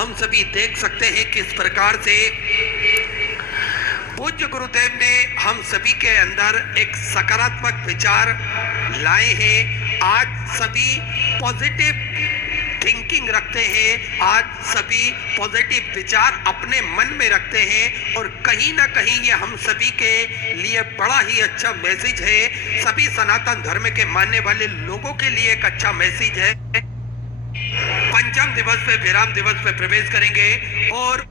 हम सभी देख सकते हैं किस प्रकार से पूज्य गुरुदेव ने हम सभी के अंदर एक सकारात्मक विचार लाए हैं। आज सभी पॉजिटिव थिंकिंग रखते हैं, आज सभी पॉजिटिव विचार अपने मन में रखते हैं और कहीं ना कहीं ये हम सभी के लिए बड़ा ही अच्छा मैसेज है। सभी सनातन धर्म के मानने वाले लोगों के लिए एक अच्छा मैसेज है। पंचम दिवस पे विराम दिवस पे प्रवेश करेंगे और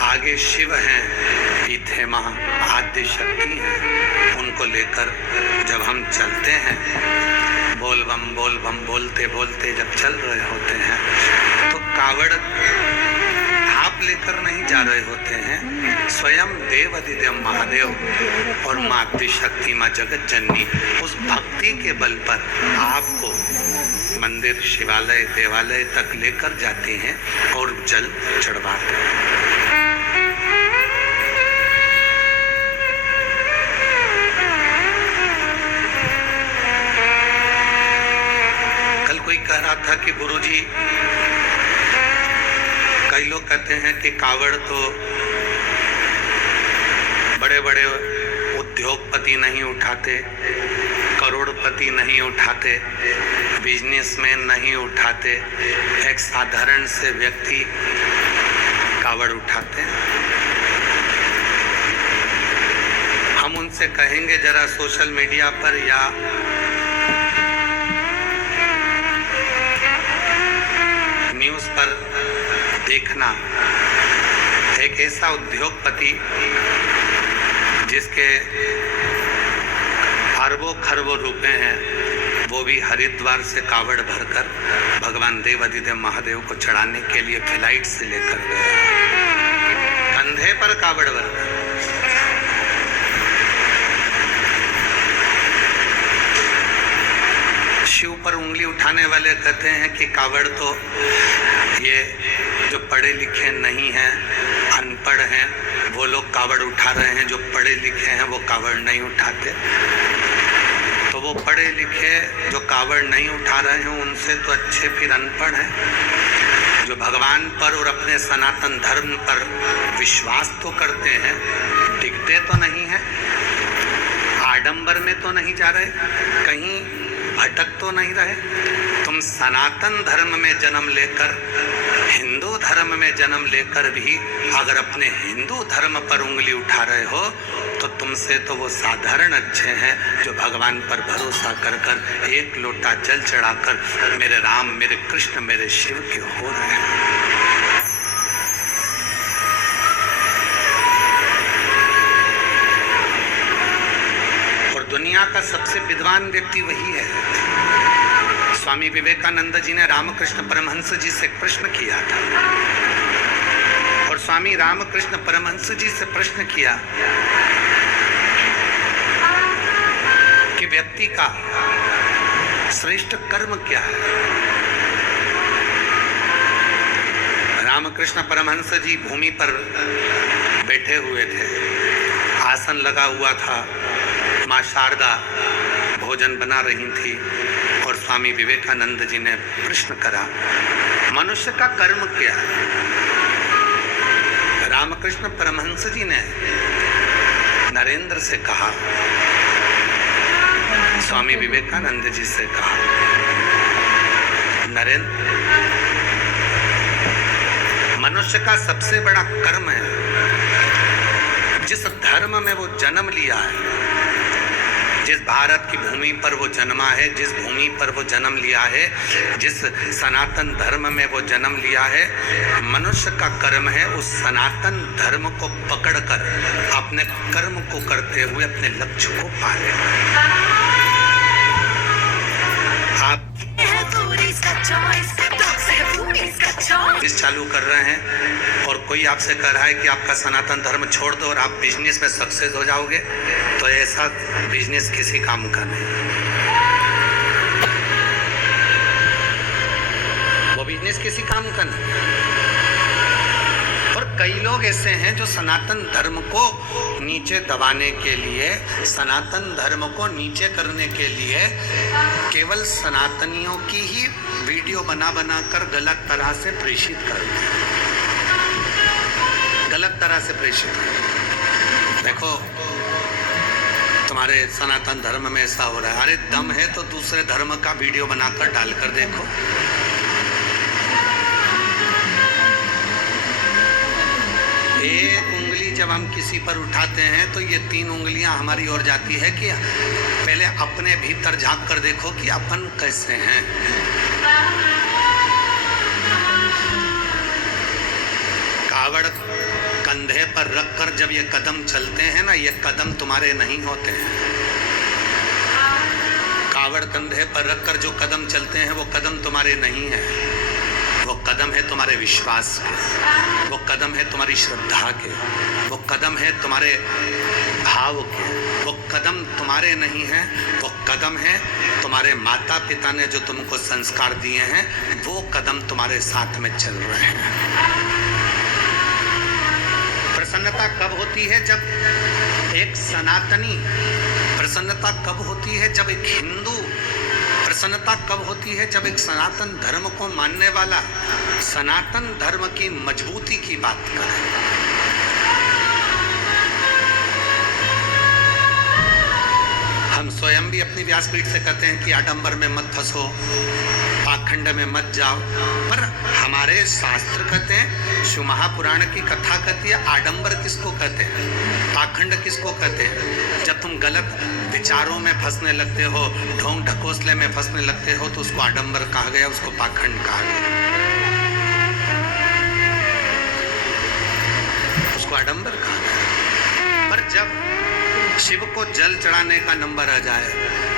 आगे शिव हैं, पीछे माँ आद्य शक्ति हैं। उनको लेकर जब हम चलते हैं, बोल बम बोलते बोलते जब चल रहे होते हैं तो कावड़ आप लेकर नहीं जा रहे होते हैं। स्वयं देव अधिदेव महादेव और माँ आद्य शक्ति माँ जगत जननी उस भक्ति के बल पर आपको मंदिर शिवालय देवालय तक लेकर जाते हैं और जल चढ़वाते हैं। कल कोई कह रहा था कि गुरुजी, कई लोग कहते हैं कि कावड़ तो बड़े बड़े उद्योगपति नहीं उठाते, करोड़पति नहीं उठाते, बिजनेसमैन नहीं उठाते, एक साधारण से व्यक्ति कावड़ उठाते हैं। हम उनसे कहेंगे जरा सोशल मीडिया पर या न्यूज़ पर देखना, एक ऐसा उद्योगपति जिसके अरबों खरबों रुपए हैं, वो भी हरिद्वार से कावड़ भरकर भगवान देव अधिदेव महादेव को चढ़ाने के लिए फ्लाइट से लेकर गया, कंधे पर कावड़ भरकर। शिव पर उंगली उठाने वाले कहते हैं कि कावड़ तो ये जो पढ़े लिखे नहीं हैं, अनपढ़ हैं, वो लोग कावड़ उठा रहे हैं, जो पढ़े लिखे हैं वो कावड़ नहीं उठाते। तो वो पढ़े लिखे जो कावड़ नहीं उठा रहे हैं उनसे तो अच्छे फिर अनपढ़ हैं, जो भगवान पर और अपने सनातन धर्म पर विश्वास तो करते हैं, टिकते तो नहीं हैं, आडंबर में तो नहीं जा रहे, कहीं भटक तो नहीं रहे। तुम सनातन धर्म में जन्म लेकर, हिंदू धर्म में जन्म लेकर भी अगर अपने हिंदू धर्म पर उंगली उठा रहे हो तो तुमसे तो वो साधारण अच्छे हैं जो भगवान पर भरोसा कर कर एक लोटा जल चढ़ाकर मेरे राम, मेरे कृष्ण, मेरे शिव के हो रहे हैं। दुनिया का सबसे विद्वान व्यक्ति वही है। स्वामी विवेकानंद जी ने रामकृष्ण परमहंस जी से प्रश्न किया था, और स्वामी रामकृष्ण परमहंस जी से प्रश्न किया कि व्यक्ति का श्रेष्ठ कर्म क्या है। रामकृष्ण परमहंस जी भूमि पर बैठे हुए थे, आसन लगा हुआ था, माँ शारदा भोजन बना रही थी, और स्वामी विवेकानंद जी ने प्रश्न करा, मनुष्य का कर्म क्या है। रामकृष्ण परमहंस जी ने नरेंद्र से कहा, स्वामी विवेकानंद जी से कहा, नरेंद्र, मनुष्य का सबसे बड़ा कर्म है जिस धर्म में वो जन्म लिया है, जिस भारत की भूमि पर वो जन्मा है, जिस भूमि पर वो जन्म लिया है, जिस सनातन धर्म में वो जन्म लिया है, मनुष्य का कर्म है उस सनातन धर्म को पकड़कर अपने कर्म को करते हुए अपने लक्ष्य को पाले। आप चालू कर रहे हैं और कोई आपसे कह रहा है कि आपका सनातन धर्म छोड़ दो और आप बिजनेस में सक्सेस हो जाओगे, तो ऐसा बिजनेस किसी काम का नहीं। वो बिजनेस किसी काम का नहीं। और कई लोग ऐसे हैं जो सनातन धर्म को नीचे दबाने के लिए, सनातन धर्म को नीचे करने के लिए केवल सनातनियों की ही वीडियो बना कर गलत तरह से प्रेषित करते हैं, गलत तरह से प्रेषित करते। देखो तुम्हारे सनातन धर्म में ऐसा हो रहा है, अरे दम है तो दूसरे धर्म का वीडियो बनाकर डालकर देखो। एक उंगली जब हम किसी पर उठाते हैं तो ये 3 उंगलियां हमारी ओर जाती है कि पहले अपने भीतर झांक कर देखो कि अपन कैसे हैं। कावड़ कंधे पर रखकर जब ये कदम चलते हैं ना, ये कदम तुम्हारे नहीं होते हैं। कावड़ कंधे पर रखकर जो कदम चलते हैं वो कदम तुम्हारे नहीं है, वो कदम है तुम्हारे विश्वास के, वो कदम है तुम्हारी श्रद्धा के, वो कदम है तुम्हारे भाव के, वो कदम तुम्हारे नहीं है, वो कदम है तुम्हारे माता पिता ने जो तुमको संस्कार दिए हैं, वो कदम तुम्हारे साथ में चल रहे हैं। प्रसन्नता कब होती है? जब एक सनातनी, प्रसन्नता कब होती है? जब एक हिंदू, प्रसन्नता कब होती है? जब एक सनातन धर्म को मानने वाला सनातन धर्म की मजबूती की बात करे। हम स्वयं भी अपनी व्यासपीठ से कहते हैं कि आडंबर में मत फंसो, पाखंड में मत जाओ, पर हमारे शास्त्र कहते हैं, शिव महापुराण की कथा कहती है, आडंबर किसको कहते हैं, पाखंड किसको कहते हैं? जब तुम गलत विचारों में फंसने लगते हो, ढोंग ढकोसले में फंसने लगते हो, तो उसको आडंबर कहा गया, उसको पाखंड कहा गया, उसको आडंबर कहा गया। पर जब शिव को जल चढ़ाने का नंबर आ जाए,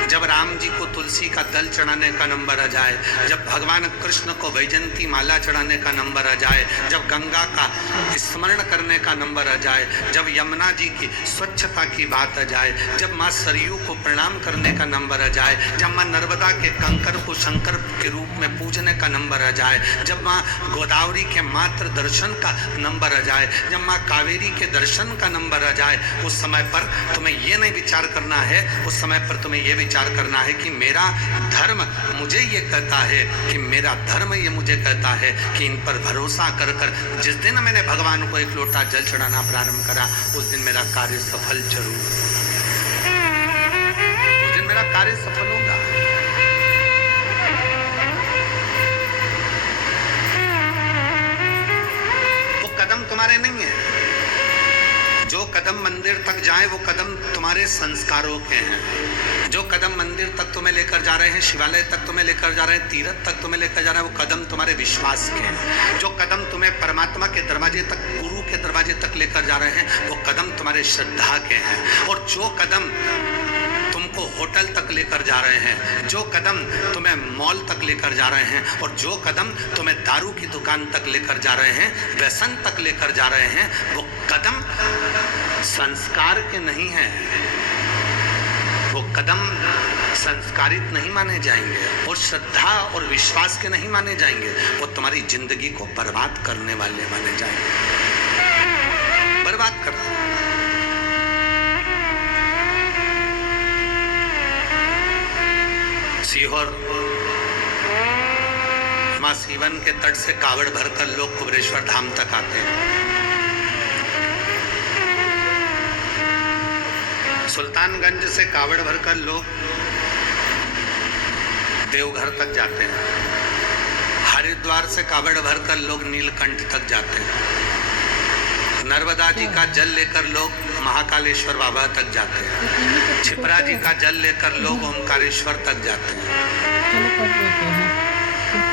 जब राम जी को तुलसी का दल चढ़ाने का नंबर आ जाए, जब भगवान कृष्ण को वैजंती माला चढ़ाने का नंबर आ जाए, जब गंगा का स्मरण करने का नंबर आ जाए, जब यमुना जी की स्वच्छता की बात आ जाए, जब माँ सरयू को प्रणाम करने का नंबर आ जाए, जब माँ नर्मदा के कंकर को शंकर के रूप में पूजने का नंबर आ जाए, जब माँ गोदावरी के मात्र दर्शन का नंबर आ जाए, जब माँ कावेरी के दर्शन का नंबर आ जाए, उस समय पर तुम्हें ये नहीं विचार करना है, उस समय पर तुम्हें ये विचार करना है कि मेरा धर्म मुझे ये कहता है, कि मेरा धर्म ये मुझे कहता है कि इन पर भरोसा कर कर जिस दिन मैंने भगवान को एक लोटा जल चढ़ाना प्रारंभ करा, उस दिन मेरा कार्य सफल जरूर, उस दिन मेरा कार्य सफल होगा। वो कदम तुम्हारे नहीं है, जो कदम मंदिर तक जाए वो कदम तुम्हारे संस्कारों के हैं, जो कदम मंदिर तक तुम्हें लेकर जा रहे हैं, शिवालय तक तुम्हें लेकर जा रहे हैं, तीर्थ तक तुम्हें लेकर जा रहे हैं, वो कदम तुम्हारे विश्वास के हैं, जो कदम तुम्हें परमात्मा के दरवाजे तक, गुरु के दरवाजे तक लेकर जा रहे हैं, वो कदम तुम्हारे श्रद्धा के हैं, और जो कदम तुमको तुमको होटल तक लेकर जा रहे हैं, जो कदम तुम्हें मॉल तक लेकर जा रहे हैं, और जो कदम तुम्हें दारू की दुकान तक लेकर जा रहे हैं, व्यसन तक लेकर जा रहे हैं, वो कदम संस्कार के नहीं हैं, वो कदम संस्कारित नहीं माने जाएंगे और श्रद्धा और विश्वास के नहीं माने जाएंगे, वो तुम्हारी जिंदगी को बर्बाद करने वाले माने जाएंगे, बर्बाद कर। सीहोर मां सीवन के तट से कावड़ भरकर लोग कुबरेश्वर धाम तक आते हैं। सुल्तानगंज से कावड़ भरकर लोग देवघर तक जाते हैं। हरिद्वार से कावड़ भरकर लोग नीलकंठ तक जाते हैं। नर्मदा जी का जल लेकर लोग महाकालेश्वर बाबा तक जाते हैं। छिपरा जी का जल लेकर लोग ओमकारेश्वर तक जाते हैं।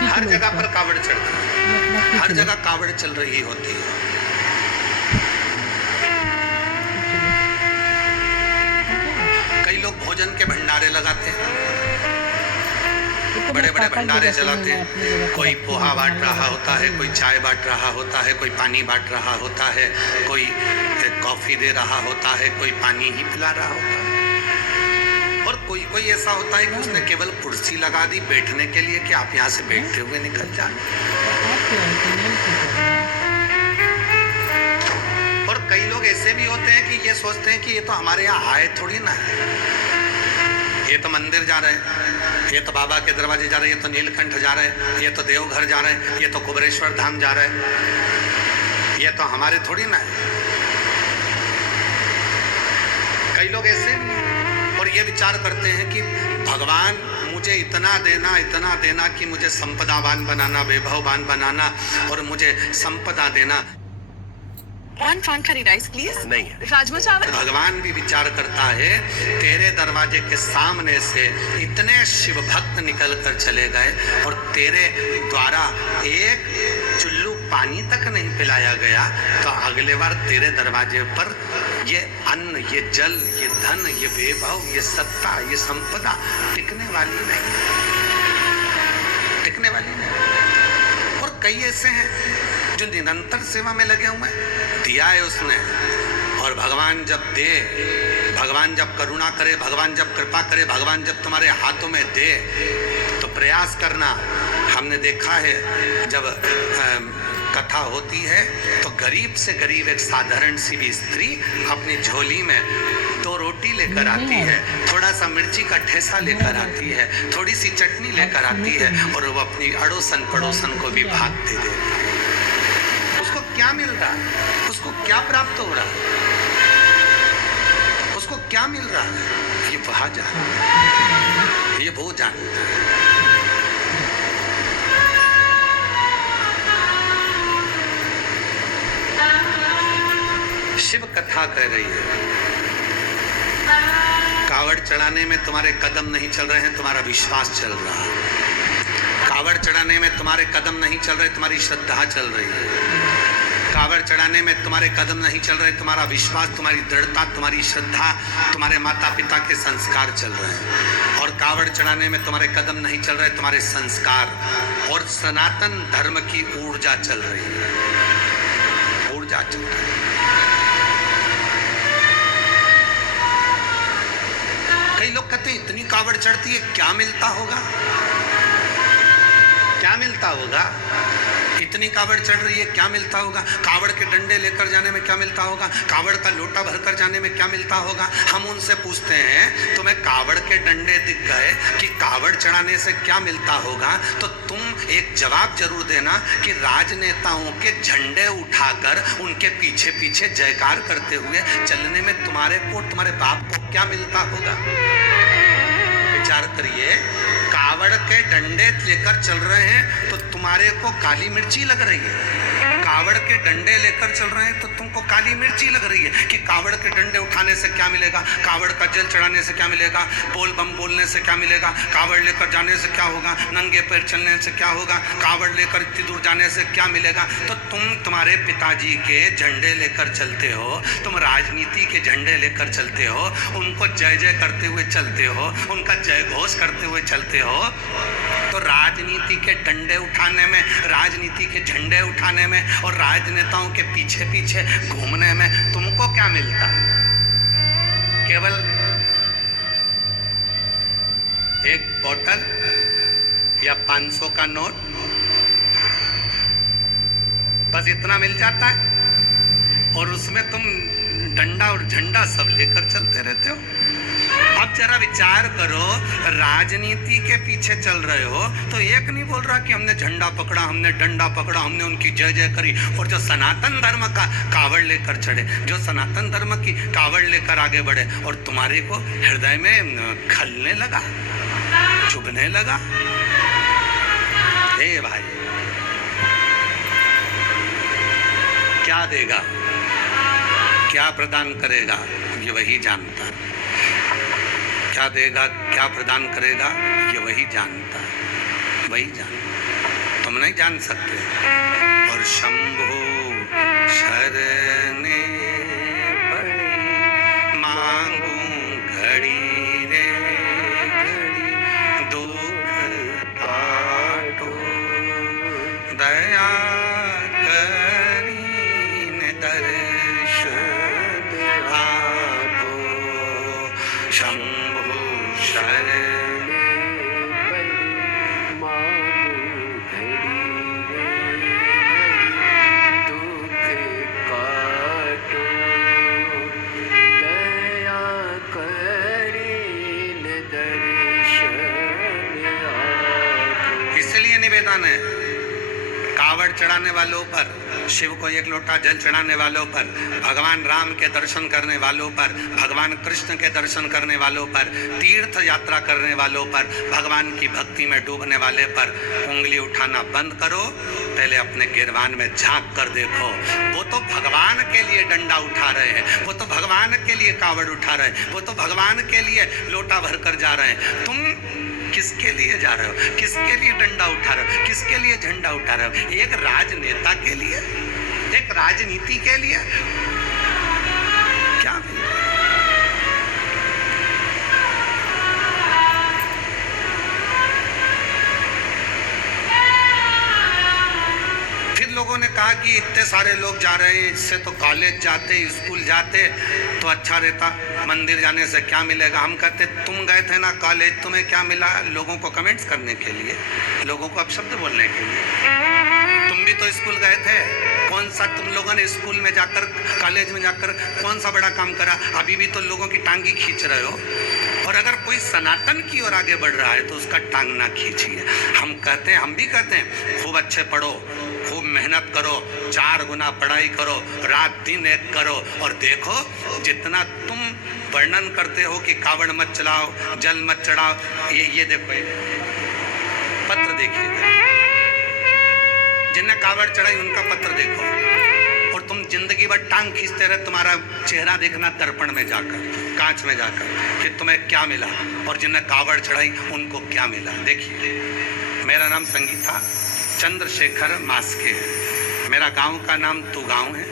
हर जगह पर कावड़ चढ़ती है, हर जगह कावड़ चल रही होती है। कई लोग भोजन के भंडारे लगाते हैं, बड़े बड़े भंडारे चलाते हैं। कोई पोहा बांट रहा होता है, कोई चाय बांट रहा होता है, कोई पानी बांट रहा होता है, कोई कॉफी दे रहा होता है, कोई पानी ही पिला रहा होता है। और कोई कोई ऐसा होता है कि उसने केवल कुर्सी लगा दी बैठने के लिए कि आप यहाँ से बैठते हुए निकल जाए। और कई लोग ऐसे भी होते हैं कि ये सोचते हैं कि ये तो हमारे यहाँ आए थोड़ी ना है, ये तो मंदिर जा रहे हैं, ये तो बाबा के दरवाजे जा रहे हैं, ये तो नीलकंठ जा रहे हैं, ये तो देवघर जा रहे हैं, ये तो कुबरेश्वर धाम जा रहे हैं, ये तो हमारे थोड़ी ना है। कई लोग ऐसे भी हैं और ये विचार करते हैं कि भगवान मुझे इतना देना कि मुझे संपदावान बनाना, वैभववान बनाना और मुझे संपदा देना। वन पान करी राइस प्लीज। नहीं है। राजमा चावल। भगवान भी विचार करता है, तेरे दरवाजे के सामने से इतने शिव भक्त निकल कर चले गए और तेरे द्वारा एक चुल्लू पानी तक नहीं पिलाया गया, तो अगले बार तेरे दरवाजे पर ये अन्न, ये जल, ये धन, ये वैभव, ये सत्ता, ये संपदा टिकने वाली नहीं, टिकने वाली नहीं। और कई ऐसे हैं जो निरंतर सेवा में लगे हुए हैं, दिया है उसने, और भगवान जब दे, भगवान जब करुणा करे, भगवान जब कृपा करे, भगवान जब तुम्हारे हाथों में दे, तो प्रयास करना। हमने देखा है जब कथा होती है तो गरीब से गरीब एक साधारण सी भी स्त्री अपनी झोली में 2 रोटी लेकर आती है, थोड़ा सा मिर्ची का ठेसा लेकर आती है, थोड़ी सी चटनी लेकर आती है, और वो अपनी अड़ोसन पड़ोसन को भी भाग दे देती है। उसको क्या मिल रहा है, उसको क्या प्राप्त हो रहा है, उसको क्या मिल रहा है, ये वहां जानता है, ये वो जानता है। शिव कथा कह रही है, कावड़ चढ़ाने में तुम्हारे कदम नहीं चल रहे हैं, तुम्हारा विश्वास चल रहा है। कावड़ चढ़ाने में तुम्हारे कदम नहीं चल रहे, तुम्हारी श्रद्धा चल रही है। कावड़ चढ़ाने में तुम्हारे कदम नहीं चल रहे, तुम्हारा विश्वास, तुम्हारी दृढ़ता, तुम्हारी श्रद्धा, तुम्हारे माता पिता के संस्कार चल रहे हैं। और कावड़ चढ़ाने में तुम्हारे कदम नहीं चल रहे, तुम्हारे संस्कार और सनातन धर्म की ऊर्जा चल रही है, ऊर्जा चल रही है। कई लोग कहते हैं इतनी कावड़ चढ़ती है, क्या मिलता होगा, क्या मिलता होगा, इतनी कावड़ चढ़ रही है, क्या मिलता होगा, कावड़ के डंडे लेकर जाने में क्या मिलता होगा, कावड़ का लोटा भरकर जाने में क्या मिलता होगा। हम उनसे पूछते हैं तुम्हें कावड़ के डंडे दिख गए कि कावड़ चढ़ाने से क्या मिलता होगा, तो तुम एक जवाब जरूर देना कि राजनेताओं के झंडे उठाकर उनके पीछे पीछे जयकार करते हुए चलने में तुम्हारे को, तुम्हारे बाप को क्या मिलता होगा। विचार करिए, कावड़ के डंडे लेकर चल रहे हैं तो तुम्हारे को काली मिर्ची लग रही है, कावड़ के डंडे लेकर चल रहे हैं तो तुमको काली मिर्ची लग रही है कि कावड़ के डंडे उठाने से क्या मिलेगा, कावड़ का जल चढ़ाने से क्या मिलेगा, बोल बम बोलने से क्या मिलेगा, कावड़ लेकर जाने से क्या होगा, नंगे पैर चलने से क्या होगा, कावड़ लेकर इतनी दूर जाने से क्या मिलेगा। तो तुम्हारे पिताजी के झंडे लेकर चलते हो, तुम राजनीति के झंडे लेकर चलते हो, उनको जय जय करते हुए चलते हो, उनका जय घोष करते हुए चलते हो। तो राजनीति के डंडे उठाने में, राजनीति के झंडे उठाने में और राजनेताओं के पीछे पीछे घूमने में तुमको क्या मिलता? केवल एक बोतल या 500 का नोट, बस इतना मिल जाता है और उसमें तुम डंडा और झंडा सब लेकर चलते रहते हो। अब जरा विचार करो, राजनीति के पीछे चल रहे हो तो एक नहीं बोल रहा कि हमने झंडा पकड़ा, हमने डंडा पकड़ा, हमने उनकी जय जय करी। और जो सनातन धर्म का कावड़ लेकर चढ़े, जो सनातन धर्म की कावड़ लेकर आगे बढ़े और तुम्हारे को हृदय में खलने लगा, चुभने लगा। हे भाई, क्या देगा, क्या प्रदान करेगा, ये वही जानता है। क्या देगा, क्या प्रदान करेगा, ये वही जानता है, वही जानता, तुम नहीं जान सकते। और शंभु शरणे पड़ी मांगू घड़ी रे घड़ी, दुख काटो दया करीन दर्शन आपो। शंभु शरणे निवेदन है कावड़ चढ़ाने वालों पर, शिव को एक लोटा जल चढ़ाने वालों पर, भगवान राम के दर्शन करने वालों पर, भगवान कृष्ण के दर्शन करने वालों पर, तीर्थ यात्रा करने वालों पर, भगवान की भक्ति में डूबने वाले पर उंगली उठाना बंद करो। पहले अपने गिरवान में झांक कर देखो, वो तो भगवान के लिए डंडा उठा रहे हैं, वो तो भगवान के लिए कावड़ उठा रहे हैं, वो तो भगवान के लिए लोटा भर कर जा रहे हैं। तुम किसके लिए जा रहे हो, किसके लिए डंडा उठा रहे हो, किसके लिए झंडा उठा रहे हो? एक राजनेता के लिए, एक राजनीति के लिए? क्या फिर लोगों ने कहा कि इतने सारे लोग जा रहे हैं, इससे तो कॉलेज जाते, स्कूल जाते तो अच्छा रहता, मंदिर जाने से क्या मिलेगा। हम कहते तुम गए थे ना कॉलेज, तुम्हें क्या मिला? लोगों को कमेंट्स करने के लिए, लोगों को अपशब्द बोलने के लिए। तुम भी तो स्कूल गए थे, कौन सा तुम लोगों ने स्कूल में जाकर, कॉलेज में जाकर कौन सा बड़ा काम करा? अभी भी तो लोगों की टांगी खींच रहे हो। और अगर कोई सनातन की ओर आगे बढ़ रहा है तो उसका टांग ना खींचिए। हम कहते हैं, हम भी कहते हैं खूब अच्छे पढ़ो, खूब मेहनत करो, 4 गुना पढ़ाई करो, रात दिन एक करो, और देखो जितना तुम वर्णन करते हो कि कावड़ मत चलाओ, जल मत चढ़ाओ, ये देखो, ये पत्र देखिए, जिनने कावड़ चढ़ाई उनका पत्र देखो। और तुम जिंदगी भर टांग खींचते रहे, तुम्हारा चेहरा देखना दर्पण में जाकर, कांच में जाकर कि तुम्हें क्या मिला, और जिनने कावड़ चढ़ाई उनको क्या मिला। देखिए, मेरा नाम संगीता चंद्रशेखर मास्के है, मेरा गांव का नाम तुगांव है,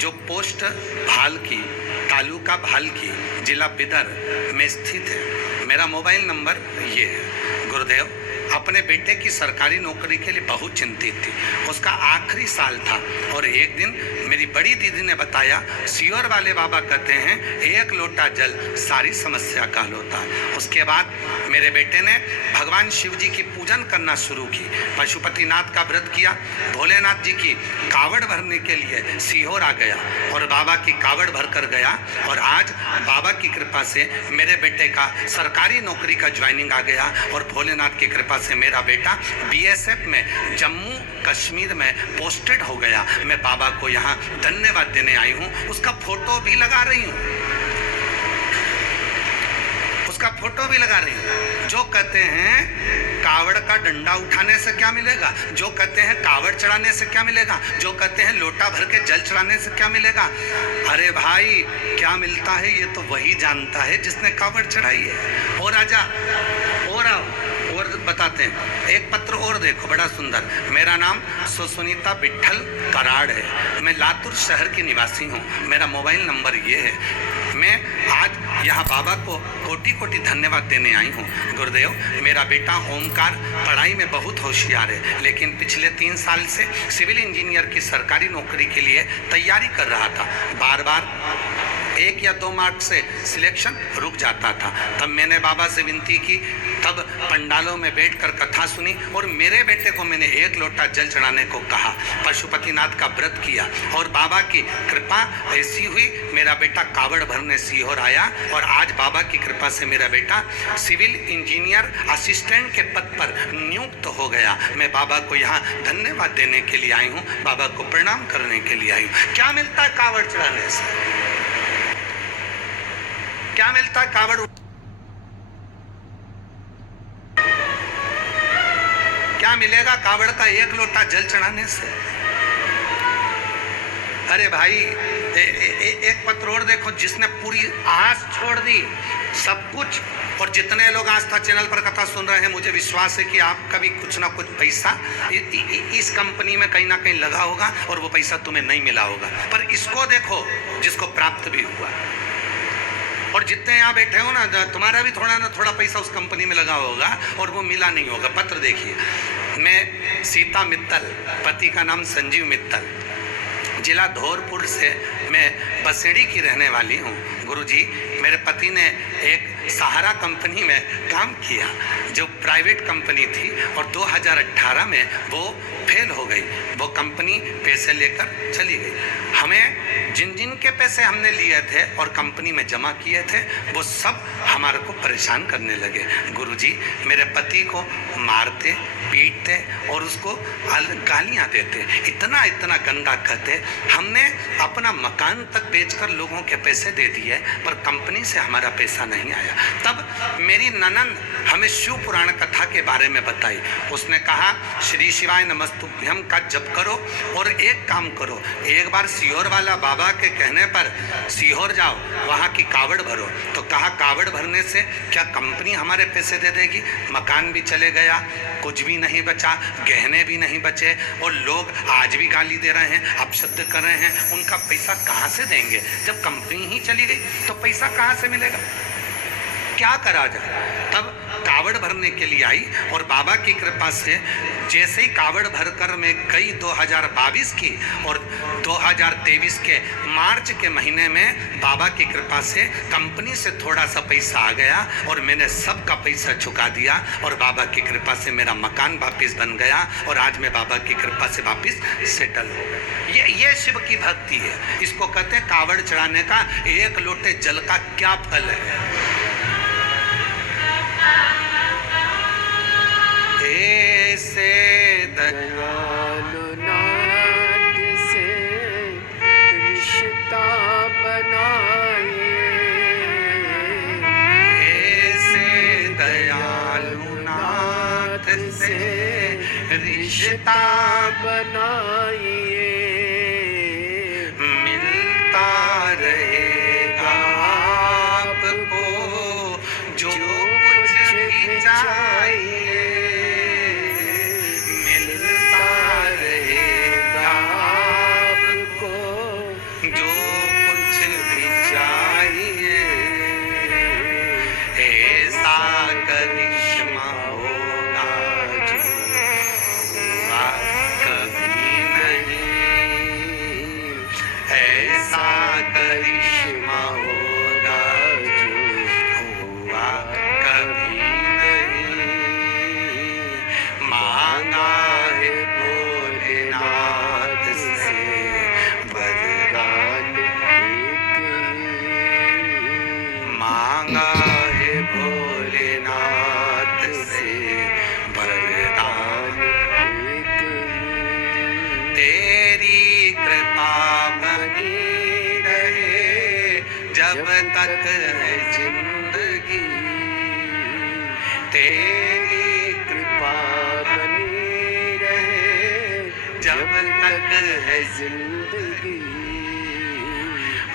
जो पोस्ट भालकी, तालुका भालकी, जिला बिदर में स्थित है। मेरा मोबाइल नंबर ये है। गुरुदेव अपने बेटे की सरकारी नौकरी के लिए बहुत चिंतित थी, उसका आखिरी साल था, और एक दिन मेरी बड़ी दीदी ने बताया, सियोर वाले बाबा कहते हैं 1 लोटा जल सारी समस्या का हल होता है। उसके बाद मेरे बेटे ने भगवान शिव जी की पूजन करना शुरू की, पशुपतिनाथ का व्रत किया, भोलेनाथ जी की कावड़ भरने के लिए सीहोर आ गया और बाबा की कावड़ भर कर गया। और आज बाबा की कृपा से मेरे बेटे का सरकारी नौकरी का ज्वाइनिंग आ गया, और भोलेनाथ की कृपा से मेरा बेटा बीएसएफ में जम्मू कश्मीर में पोस्टेड हो गया। मैं बाबा को यहाँ धन्यवाद देने आई हूँ, उसका फोटो भी लगा रही हूँ, उसका फोटो भी लगा रही हूँ। जो कहते हैं कावड़ का डंडा उठाने से क्या मिलेगा, जो कहते हैं कावड़ चढ़ाने से क्या मिलेगा, जो कहते हैं लोटा भर के जल चढ़ाने से क्या मिलेगा, अरे भाई क्या मिलता है ये तो वही जानता है जिसने कावड़ चढ़ाई है। और आजा और आओ और बताते हैं। एक पत्र और देखो, बड़ा सुंदर। मेरा नाम सुनीता विठल कराड़ है, मैं लातूर शहर की निवासी हूँ, मेरा मोबाइल नंबर ये है। मैं आज यहाँ बाबा को कोटि कोटि धन्यवाद देने आई हूँ। गुरुदेव, मेरा बेटा ओमकार पढ़ाई में बहुत होशियार है, लेकिन पिछले 3 साल से सिविल इंजीनियर की सरकारी नौकरी के लिए तैयारी कर रहा था। बार बार 1 या 2 मार्क से सिलेक्शन रुक जाता था। तब मैंने बाबा से विनती की, तब पंडालों में बैठकर कथा सुनी और मेरे बेटे को मैंने 1 लोटा जल चढ़ाने को कहा। पशुपतिनाथ का व्रत किया और बाबा की कृपा ऐसी हुई, मेरा बेटा कावड़ भरने सीहोर आया और आज बाबा की कृपा से मेरा बेटा सिविल इंजीनियर असिस्टेंट के पद पर नियुक्त हो गया। मैं बाबा को यहाँ धन्यवाद देने के लिए आई हूँ, बाबा को प्रणाम करने के लिए आई हूँ। क्या मिलता है कावड़ चढ़ाने से? क्या मिलता है कावड़? क्या मिलेगा कावड़ का 1 लोटा जल चढ़ाने से? अरे भाई एक पत्र और देखो, जिसने पूरी आस छोड़ दी सब कुछ। और जितने लोग आस्था चैनल पर कथा सुन रहे हैं, मुझे विश्वास है कि आपका भी कुछ ना कुछ पैसा इस कंपनी में कहीं ना कहीं लगा होगा और वो पैसा तुम्हें नहीं मिला होगा। पर इसको देखो जिसको प्राप्त भी हुआ। और जितने यहाँ बैठे हो ना, तुम्हारा भी थोड़ा ना थोड़ा पैसा उस कंपनी में लगा होगा और वो मिला नहीं होगा। पत्र देखिए, मैं सीता मित्तल, पति का नाम संजीव मित्तल, जिला धौरपुर से मैं बसेड़ी की रहने वाली हूँ। गुरुजी, मेरे पति ने एक सहारा कंपनी में काम किया जो प्राइवेट कंपनी थी और 2018 में वो फेल हो गई। वो कंपनी पैसे लेकर चली गई। हमें जिन जिन के पैसे हमने लिए थे और कंपनी में जमा किए थे, वो सब हमारे को परेशान करने लगे। गुरुजी, मेरे पति को मारते पीटते और उसको गालियाँ देते, इतना इतना गंदा कहते। हमने अपना मकान तक बेचकर लोगों के पैसे दे दिए, पर कंपनी से हमारा पैसा नहीं आया। तब मेरी ननंद हमें शिव पुराण कथा के बारे में बताई। उसने कहा, श्री शिवाय नमस्तुभ्यम का जप करो और एक काम करो, एक बार सीहोर वाला बाबा के कहने पर सीहोर जाओ, वहाँ की कावड़ भरो। तो कहा, कावड़ भरने से क्या कंपनी हमारे पैसे दे देगी? मकान भी चले गया, कुछ भी नहीं बचा, गहने भी नहीं बचे और लोग आज भी गाली दे रहे हैं, अपशब्द कर रहे हैं। उनका पैसा कहाँ से देंगे? जब कंपनी ही चली गई तो पैसा कहाँ से मिलेगा? क्या करा जाए? तब कावड़ भरने के लिए आई और बाबा की कृपा से जैसे ही कावड़ भरकर मैं गई 2022 की और 2023 के मार्च के महीने में बाबा की कृपा से कंपनी से थोड़ा सा पैसा आ गया और मैंने सबका पैसा चुका दिया और बाबा की कृपा से मेरा मकान वापस बन गया और आज मैं बाबा की कृपा से वापस सेटल हो गया। ये शिव की भक्ति है। इसको कहते हैं कावड़ चढ़ाने का 1 लोटे जल का क्या फल है। ऐसे दयालु नाथ से रिश्ता बनाए, ऐसे दयालु नाथ से रिश्ता बनाइए, मिलता रहेगा आपको जो कुछ भी चाहिए। जब तक है जिंदगी, तेरी कृपा बनी रहे जब तक है जिंदगी।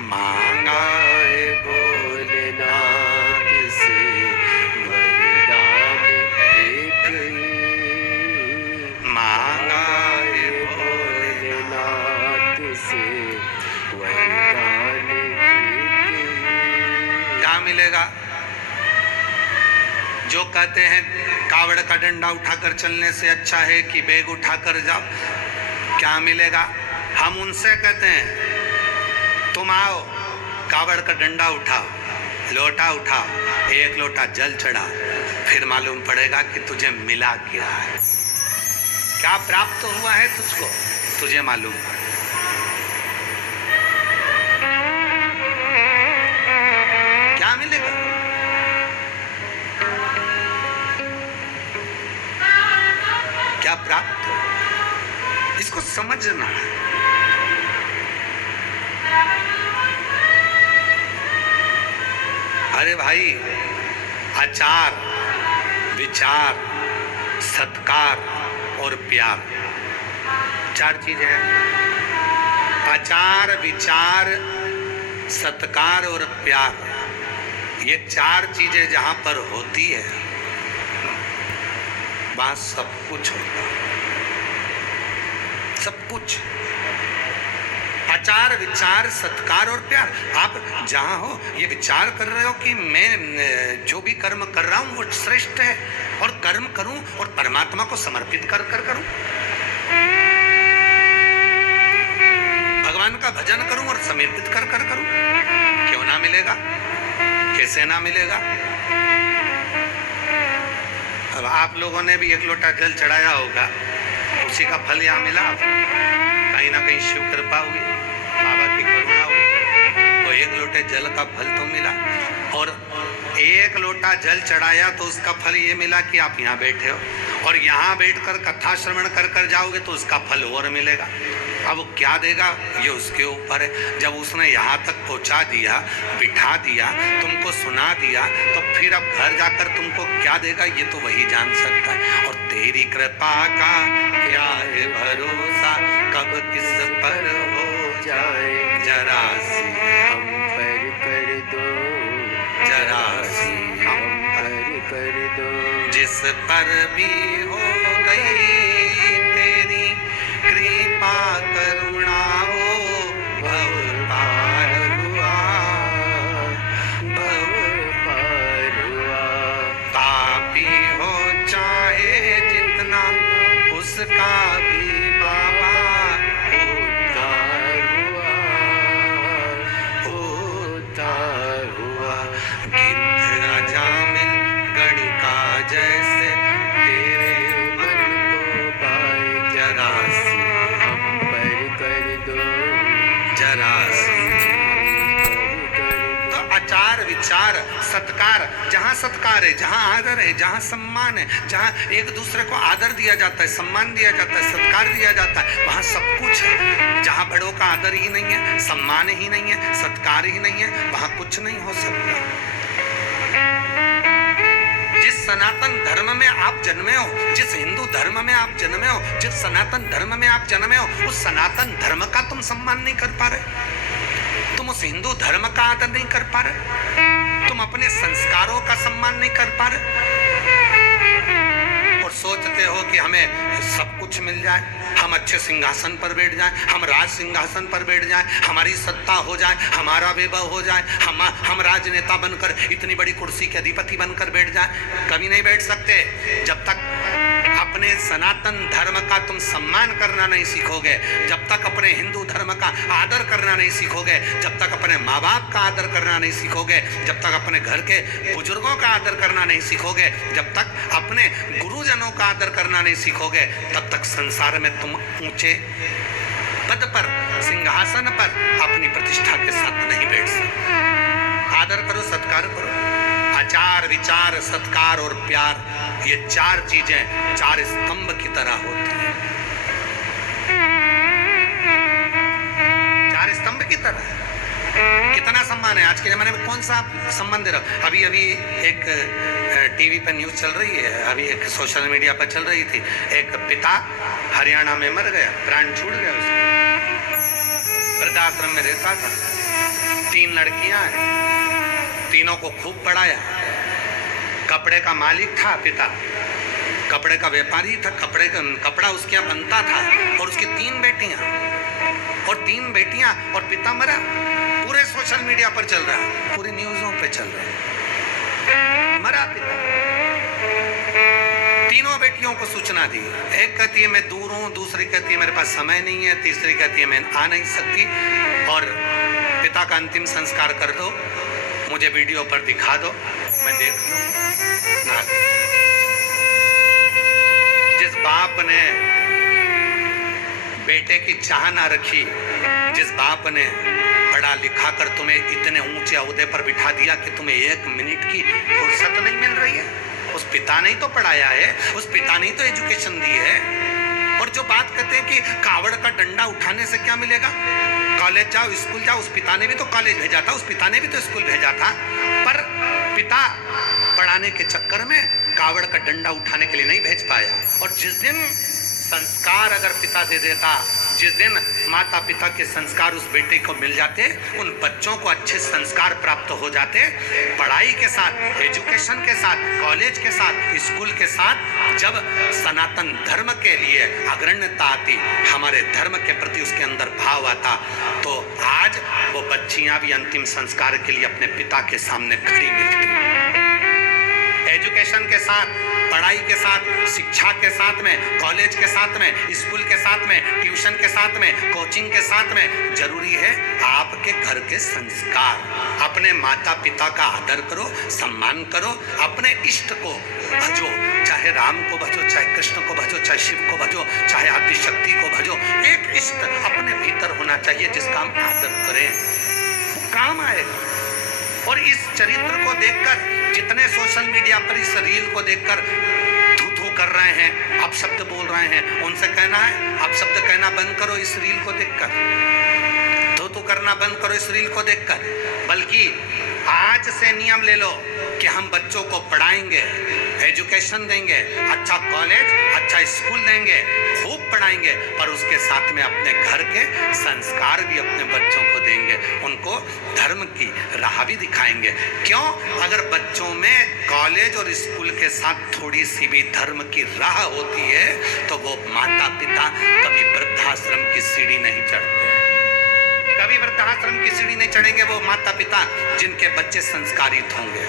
मांगा है भोलेनाथ से वरदान एक ही। मांगा है भोलेनाथ से वरदान एक ही। क्या मिलेगा? जो कहते हैं कावड़ का डंडा उठाकर चलने से अच्छा है कि बैग उठाकर जाओ, क्या मिलेगा? हम उनसे कहते हैं तुम आओ, कावड़ का डंडा उठाओ, लोटा उठाओ, एक लोटा जल चढ़ाओ, फिर मालूम पड़ेगा कि तुझे मिला क्या है, क्या प्राप्त हुआ है तुझको, तुझे मालूम पड़ेगा। क्या मिलेगा? क्या प्राप्त हो, इसको समझना है। अरे भाई, आचार, विचार, सत्कार और प्यार, चार चीजें हैं। आचार, विचार, सत्कार और प्यार, ये चार चीजें जहां पर होती है वहां सब कुछ होता है, सब कुछ। आचार, विचार, सत्कार और प्यार। आप जहां हो ये विचार कर रहे हो कि मैं जो भी कर्म कर रहा हूं वो श्रेष्ठ है, और कर्म करूं और परमात्मा को समर्पित कर कर करूं, भगवान का भजन करूं और समर्पित कर कर करूं। क्यों ना मिलेगा, कैसे ना मिलेगा? अब आप लोगों ने भी एक लोटा जल चढ़ाया होगा, उसी का फल यहाँ मिला। कहीं ना कहीं शिव कृपा हुई, बाबा की करुणा हुई, तो एक लोटे जल का फल तो मिला। और एक लोटा जल चढ़ाया तो उसका फल ये मिला कि आप यहाँ बैठे हो, और यहाँ बैठकर कथा श्रवण कर कर जाओगे तो उसका फल और मिलेगा। अब वो क्या देगा ये उसके ऊपर है। जब उसने यहाँ तक पहुँचा दिया, बिठा दिया, तुमको सुना दिया, तो फिर अब घर जाकर तुमको क्या देगा ये तो वही जान सकता है। और तेरी कृपा का क्या है भरोसा, कब किस पर हो जाए, जरा सी हम पर कर दो, जरा सी हम पर कर दो। जिस पर भी हो गई तेरी कृपा करुणा हो, भव पार हुआ, भव पार हुआ। पापी हो चाहे जितना, उसका भी बाबा उद्धार हुआ, उद्धार हुआ। गिद्ध राजा मिल गणिका जैसे, तेरे मन को पाए, जरा सी हम पर कर दो, जरा सी। तो आचार, विचार, सत्कार, जहाँ सत्कार है, जहाँ आदर है, जहाँ सम्मान है, जहाँ एक दूसरे को आदर दिया जाता है, सम्मान दिया जाता है, सत्कार दिया जाता है, वहाँ सब कुछ है। जहाँ बड़ों का आदर ही नहीं है, सम्मान ही नहीं है, सत्कार ही नहीं है, वहाँ कुछ नहीं हो सकता। जिस सनातन धर्म में आप जन्मे हो, जिस हिंदू धर्म में आप जन्मे हो, जिस सनातन धर्म में आप जन्मे हो, उस सनातन धर्म का तुम सम्मान नहीं कर पा रहे, तुम उस हिंदू धर्म का आदर नहीं कर पा रहे, तुम अपने संस्कारों का सम्मान नहीं कर पा रहे, और सोचते हो कि हमें सब कुछ मिल जाए, हम अच्छे सिंहासन पर बैठ जाएं, हम राज सिंहासन पर बैठ जाएं, हमारी सत्ता हो जाए, हमारा वैभव हो जाए, हम राजनेता बनकर इतनी बड़ी कुर्सी के अधिपति बनकर बैठ जाएं। कभी नहीं बैठ सकते जब तक अपने सनातन धर्म का तुम सम्मान करना नहीं सीखोगे, जब तक अपने हिंदू धर्म का आदर करना नहीं सीखोगे, जब तक अपने माँ बाप का आदर करना नहीं सीखोगे, जब तक अपने घर के बुजुर्गों का आदर करना नहीं सीखोगे, जब तक अपने गुरुजनों का आदर करना नहीं सीखोगे, तब तक संसार में तुम ऊंचे पद पर, सिंहासन पर अपनी प्रतिष्ठा के साथ नहीं बैठ सकते। आदर करो, सत्कार करो। आचार, विचार, सत्कार और प्यार, ये चार चीजें चार स्तंभ की तरह होती हैं, चार स्तंभ की तरह। कितना सम्मान है? आज के जमाने में कौन सा सम्मान दे रहा हो? अभी अभी एक टीवी पर न्यूज चल रही है, अभी एक सोशल मीडिया पर चल रही थी, एक पिता हरियाणा में मर गया, प्राण छूट गया उसका, वृद्धाश्रम में रहता था, 3 लड़कियां हैं, तीनों को खूब पढ़ाया, कपड़े का मालिक था पिता, कपड़े का व्यापारी था, कपड़ा उसके यहाँ बनता था, और उसकी 3 बेटियां और पिता मरा। पूरे सोशल मीडिया पर चल रहा है, पूरी न्यूज़ों पे चल रहा है, मरा पिता। तीनों बेटियों को सूचना दी, एक कहती है मैं दूर हूं, दूसरी कहती है मेरे पास समय नहीं है, तीसरी कहती है मैं आ नहीं सकती, और पिता का अंतिम संस्कार कर दो, मुझे वीडियो पर दिखा दो, मैं देख लूं। जिस बाप ने बेटे की चाह ना रखी, जिस बाप ने पढ़ा लिखा कर तुम्हें इतने ऊंचे ओहदे पर बिठा दिया कि तुम्हें 1 मिनट की फुर्सत नहीं मिल रही है, उस पिता ने ही तो पढ़ाया है, उस पिता ने ही तो एजुकेशन दी है। और जो बात कहते हैं कि कावड़ का डंडा उठाने से क्या मिलेगा, कॉलेज जाओ, स्कूल जाओ, उस पिता ने भी तो कॉलेज भेजा था, उस पिता ने भी तो स्कूल भेजा था, पर पिता पढ़ाने के चक्कर में कावड़ का डंडा उठाने के लिए नहीं भेज पाया। और जिस दिन संस्कार अगर पिता दे देता, जिस दिन माता पिता के संस्कार उस बेटे को मिल जाते, उन बच्चों को अच्छे संस्कार प्राप्त हो जाते, पढ़ाई के साथ, एजुकेशन के साथ, कॉलेज के साथ, स्कूल के साथ, जब सनातन धर्म के लिए अग्रण्यता आती, हमारे धर्म के प्रति उसके अंदर भाव आता, तो आज वो बच्चियां भी अंतिम संस्कार के लिए अपने पिता के सामने खड़ी मिलती। एजुकेशन के साथ, पढ़ाई के साथ, शिक्षा के साथ में, कॉलेज के साथ में, स्कूल के साथ में, ट्यूशन के साथ में, कोचिंग के साथ में, जरूरी है आपके घर के संस्कार। अपने माता पिता का आदर करो, सम्मान करो, अपने इष्ट को भजो, चाहे राम को भजो, चाहे कृष्ण को भजो, चाहे शिव को भजो, चाहे आदि शक्ति को भजो। एक इष्ट अपने भीतर होना चाहिए जिसका हम आदर करें, वो काम आएगा। और इस चरित्र को देखकर जितने सोशल मीडिया पर इस रील को देखकर थू कर रहे हैं, आप शब्द बोल रहे हैं, उनसे कहना है आप शब्द कहना बंद करो इस रील को देखकर, थू करना बंद करो इस रील को देखकर। बल्कि आज से नियम ले लो कि हम बच्चों को पढ़ाएंगे, एजुकेशन देंगे, अच्छा कॉलेज, अच्छा स्कूल देंगे, खूब पढ़ाएंगे, पर उसके साथ में अपने घर के संस्कार भी अपने बच्चों को देंगे, उनको धर्म की राह भी दिखाएंगे। क्यों? अगर बच्चों में कॉलेज और स्कूल के साथ थोड़ी सी भी धर्म की राह होती है तो वो माता पिता कभी वृद्धाश्रम की सीढ़ी नहीं चढ़ते, कभी वृद्धाश्रम की सीढ़ी नहीं चढ़ेंगे वो माता पिता जिनके बच्चे संस्कारित होंगे,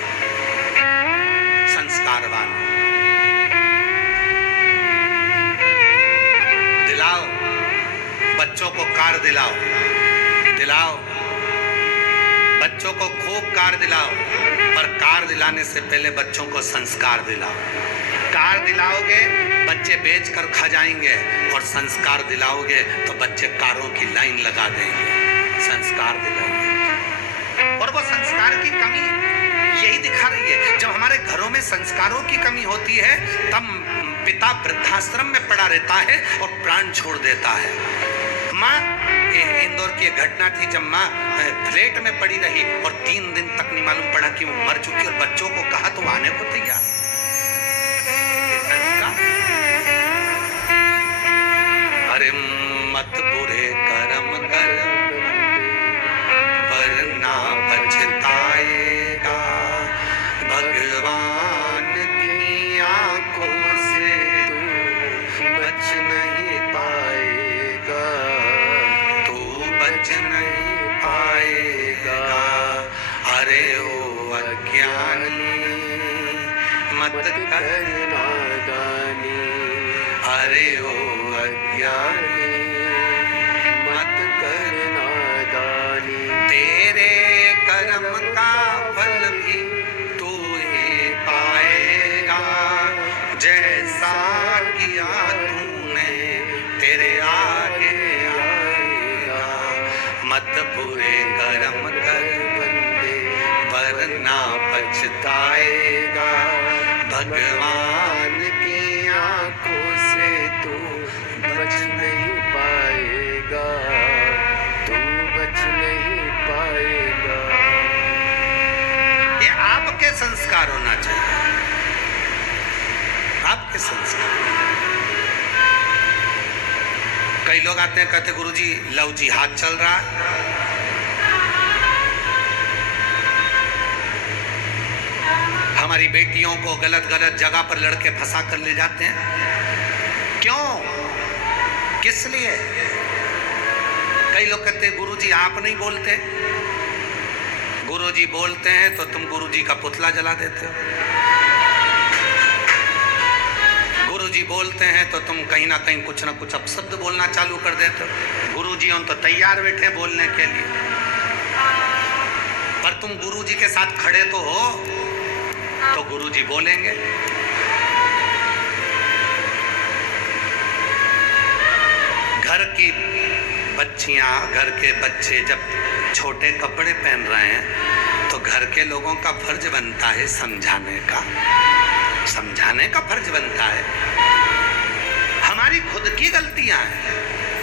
संस्कारवान। दिलाओ बच्चों को कार दिलाओ, बच्चों को खूब कार दिलाओ, पर कार दिलाने से पहले बच्चों को संस्कार दिलाओ। कार दिलाओगे बच्चे बेच कर खा जाएंगे, और संस्कार दिलाओगे तो बच्चे कारों की लाइन लगा देंगे। संस्कार दिलाओगे, और वो संस्कार की कमी यही दिखा रही है। जब हमारे घरों में संस्कारों की कमी होती है तब पिता वृद्धाश्रम में पड़ा रहता है और प्राण छोड़ देता है। माँ, इंदौर की एक घटना थी जब माँ फ्लैट में पड़ी रही और 3 दिन तक नहीं मालूम पड़ा कि वो मर चुकी, और बच्चों को कहा तो आने को तैयार। अरे मत बुरे कर्म कर वरना पछताएगा, भगवान की आंखों से तू बच नहीं पाएगा, तू बच नहीं पाएगा। अरे ओ अज्ञानी मत कर नादानी, अरे ओ अज्ञानी मत कर नादानी, तेरे कर्म का फल भी तू ही पाएगा, जैसा किया तूने तेरे आगे आएगा। मत बुरे कर्म कर बंदे वरना पछताएगा, भगवान की आंखों से तू बच नहीं पाएगा, तू बच नहीं पाएगा। आपके संस्कार होना चाहिए, आपके संस्कार। कई लोग आते हैं कहते गुरुजी लव जिहाद चल रहा है, हमारी बेटियों को गलत गलत जगह पर लड़के फंसा कर ले जाते हैं। क्यों, किस लिए? कई लोग कहते हैं गुरुजी आप नहीं बोलते, गुरुजी बोलते हैं तो तुम गुरुजी का पुतला जला देते हो, गुरुजी बोलते हैं तो तुम कहीं ना कहीं कुछ ना कुछ अपशब्द बोलना चालू कर देते हो। गुरुजी उन तो तैयार बैठे बोलने के लिए, पर तुम गुरुजी के साथ खड़े तो हो, तो गुरुजी बोलेंगे। घर की बच्चियां, घर के बच्चे जब छोटे कपड़े पहन रहे हैं तो घर के लोगों का फर्ज बनता है समझाने का फर्ज बनता है। हमारी खुद की गलतियां हैं,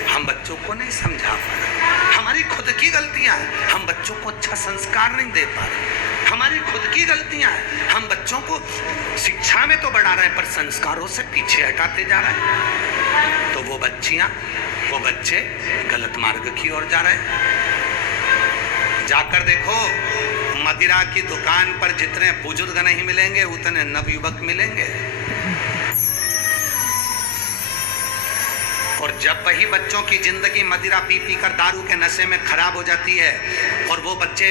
हम बच्चों को नहीं समझा पा रहे, हमारी खुद की गलतियां हैं, हम बच्चों को अच्छा संस्कार नहीं दे पा रहे, हमारी खुद की गलतियां हैं, हम बच्चों को शिक्षा में तो बढ़ा रहे हैं पर संस्कारों से पीछे हटाते जा रहे हैं। तो वो बच्चियां, वो बच्चे गलत मार्ग की ओर जा रहे हैं। जाकर देखो, मदिरा की दुकान पर जितने बुजुर्ग नहीं मिलेंगे उतने नवयुवक मिलेंगे, और जब वही बच्चों की जिंदगी मदिरा पी पी कर दारू के नशे में खराब हो जाती है, और वो बच्चे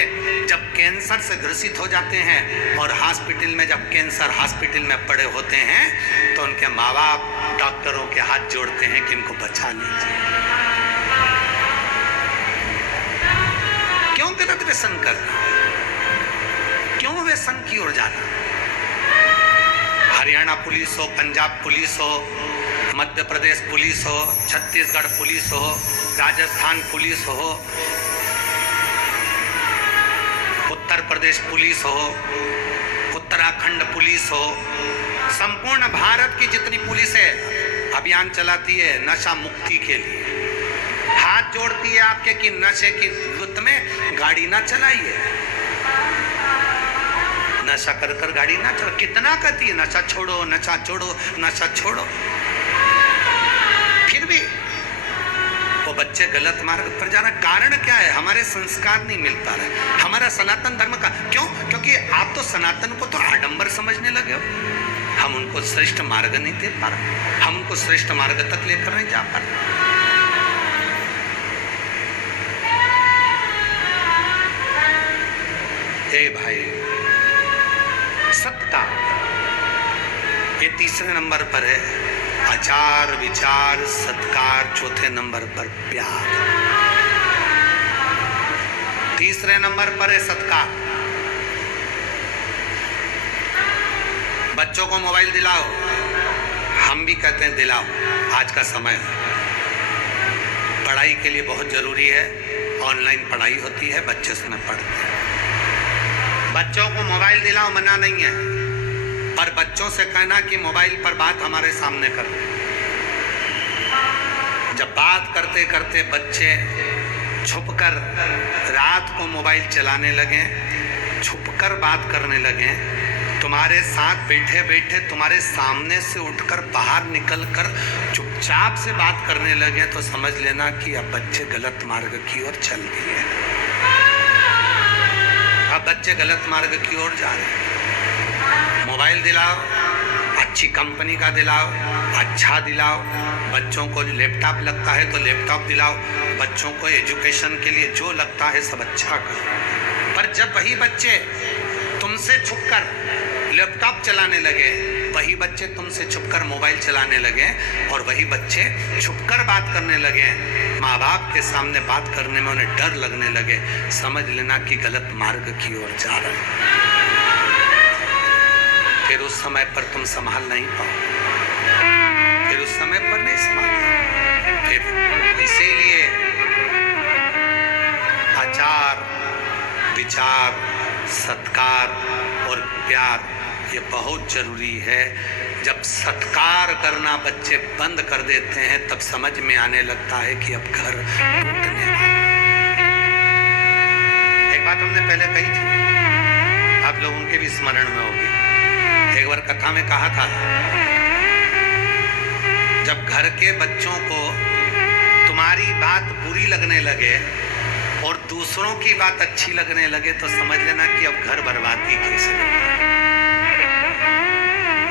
जब कैंसर से ग्रसित हो जाते हैं और हॉस्पिटल में, जब कैंसर हॉस्पिटल में पड़े होते हैं तो उनके माँ बाप डॉक्टरों के हाथ जोड़ते हैं कि इनको बचा लीजिए। क्यों गलत व्यसन करना, क्यों व्यसन की ओर जाना? हरियाणा पुलिस हो, पंजाब पुलिस हो, मध्य प्रदेश पुलिस हो, छत्तीसगढ़ पुलिस हो, राजस्थान पुलिस हो, उत्तर प्रदेश पुलिस हो, उत्तराखंड पुलिस हो, संपूर्ण भारत की जितनी पुलिसें अभियान चलाती है नशा मुक्ति के लिए, हाथ जोड़ती है आपके कि नशे की लत में गाड़ी ना चलाइए, नशा कर कर गाड़ी ना चलो। कितना कहती है नशा छोड़ो, नशा छोड़ो, नशा छोड़ो, फिर भी वो बच्चे गलत मार्ग पर जा रहे। कारण क्या है? हमारे संस्कार नहीं मिल पा रहे, हमारा सनातन धर्म का। क्यों? क्योंकि आप तो सनातन को तो आडंबर समझने लगे हो, हम उनको श्रेष्ठ मार्ग नहीं दे पा रहे, हम उनको श्रेष्ठ मार्ग तक लेकर नहीं जा पा रहे। हे भाई, सत्कार ये तीसरे नंबर पर है, आचार विचार सत्कार चौथे नंबर पर प्यार, तीसरे नंबर पर है सत्कार। बच्चों को मोबाइल दिलाओ, हम भी कहते हैं दिलाओ, आज का समय पढ़ाई के लिए बहुत जरूरी है, ऑनलाइन पढ़ाई होती है, बच्चे उसमें पढ़ते हैं। बच्चों को मोबाइल दिलाओ, मना नहीं है, पर बच्चों से कहना कि मोबाइल पर बात हमारे सामने कर। जब बात करते करते बच्चे छुपकर रात को मोबाइल चलाने लगे, छुपकर बात करने लगे, तुम्हारे साथ बैठे बैठे तुम्हारे सामने से उठकर बाहर निकलकर चुपचाप से बात करने लगे, तो समझ लेना कि अब बच्चे गलत मार्ग की ओर चल दिए, अब बच्चे गलत मार्ग की ओर जा रहे हैं। मोबाइल दिलाओ, अच्छी कंपनी का दिलाओ, अच्छा दिलाओ, बच्चों को लैपटॉप लगता है तो लैपटॉप दिलाओ, बच्चों को एजुकेशन के लिए जो लगता है सब अच्छा करो। पर जब वही बच्चे तुमसे छुपकर लैपटॉप चलाने लगे, वही बच्चे तुमसे छुपकर मोबाइल चलाने लगे, और वही बच्चे छुपकर बात करने लगे, माँ बाप के सामने बात करने में उन्हें डर लगने लगे, समझ लेना कि गलत मार्ग की ओर जा रहे हैं। फिर उस समय पर तुम संभाल नहीं पाओ, फिर उस समय पर नहीं संभाल। फिर इसीलिए आचार विचार सत्कार और प्यार ये बहुत जरूरी है। जब सत्कार करना बच्चे बंद कर देते हैं तब समझ में आने लगता है कि अब घर टूटने वाला। एक बात हमने पहले कही थी, आप लोगों के भी भी स्मरण में होगी। एक बार कथा में कहा था, जब घर के बच्चों को तुम्हारी बात बुरी लगने लगे और दूसरों की बात अच्छी लगने लगे तो समझ लेना कि अब घर बर्बादी की स्थिति।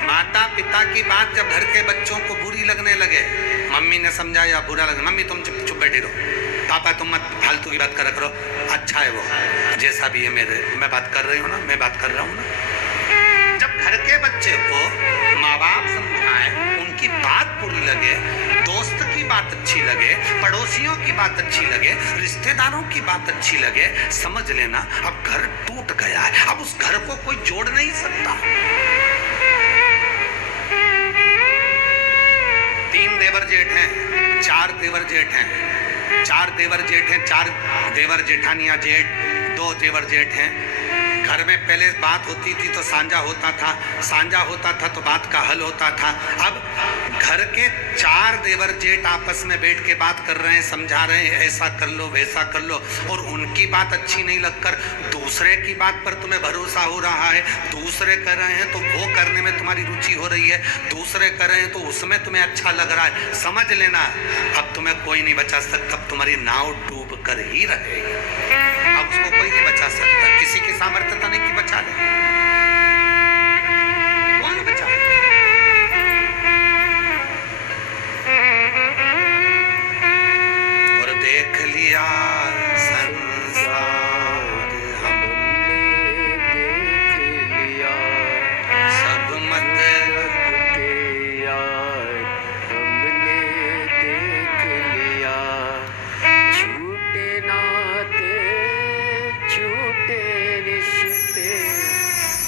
माता पिता की बात जब घर के बच्चों को बुरी लगने लगे, मम्मी ने समझाया बुरा लगे, मम्मी तुम चुप बैठी रहो, पापा तुम मत फालतू की बात करा करो, अच्छा है वो जैसा भी है, मैं बात कर रही हूँ ना, मैं बात कर रहा हूँ ना। जब घर के बच्चे को माँ बाप समझाएं, उनकी बात बुरी लगे, दोस्त की बात अच्छी लगे, पड़ोसियों की बात अच्छी लगे, रिश्तेदारों की बात अच्छी लगे, समझ लेना अब घर टूट गया है। अब उस घर को कोई जोड़ नहीं सकता। 3 देवर जेठ हैं, 4 देवर जेठ हैं, 4 देवर जेठ हैं, 4 देवर जेठानियां जेठ, 2 देवर जेठ हैं। घर में पहले बात होती थी तो सांझा होता था, सांझा होता था तो बात का हल होता था। अब घर के 4 देवर जेठ आपस में बैठ के बात कर रहे हैं, समझा रहे हैं, ऐसा कर लो वैसा कर लो, और उनकी बात अच्छी नहीं लगकर दूसरे की बात पर तुम्हें भरोसा हो रहा है। दूसरे कर रहे हैं तो वो करने में तुम्हारी रुचि हो रही है, दूसरे कर रहे हैं तो उसमें तुम्हें अच्छा लग रहा है। समझ लेना अब तुम्हें कोई नहीं बचा सकता, अब तुम्हारी नाव डूब कर ही रहेगी। अब उसको कोई नहीं बचा सकता, किसी की सामर्थ्यता नहीं कि बचा ले, कौन बचा? और देख लिया संसार हमने, देख लिया सब मतलब के यार हमने देख लिया। झूठे नाते झूठे रिश्ते,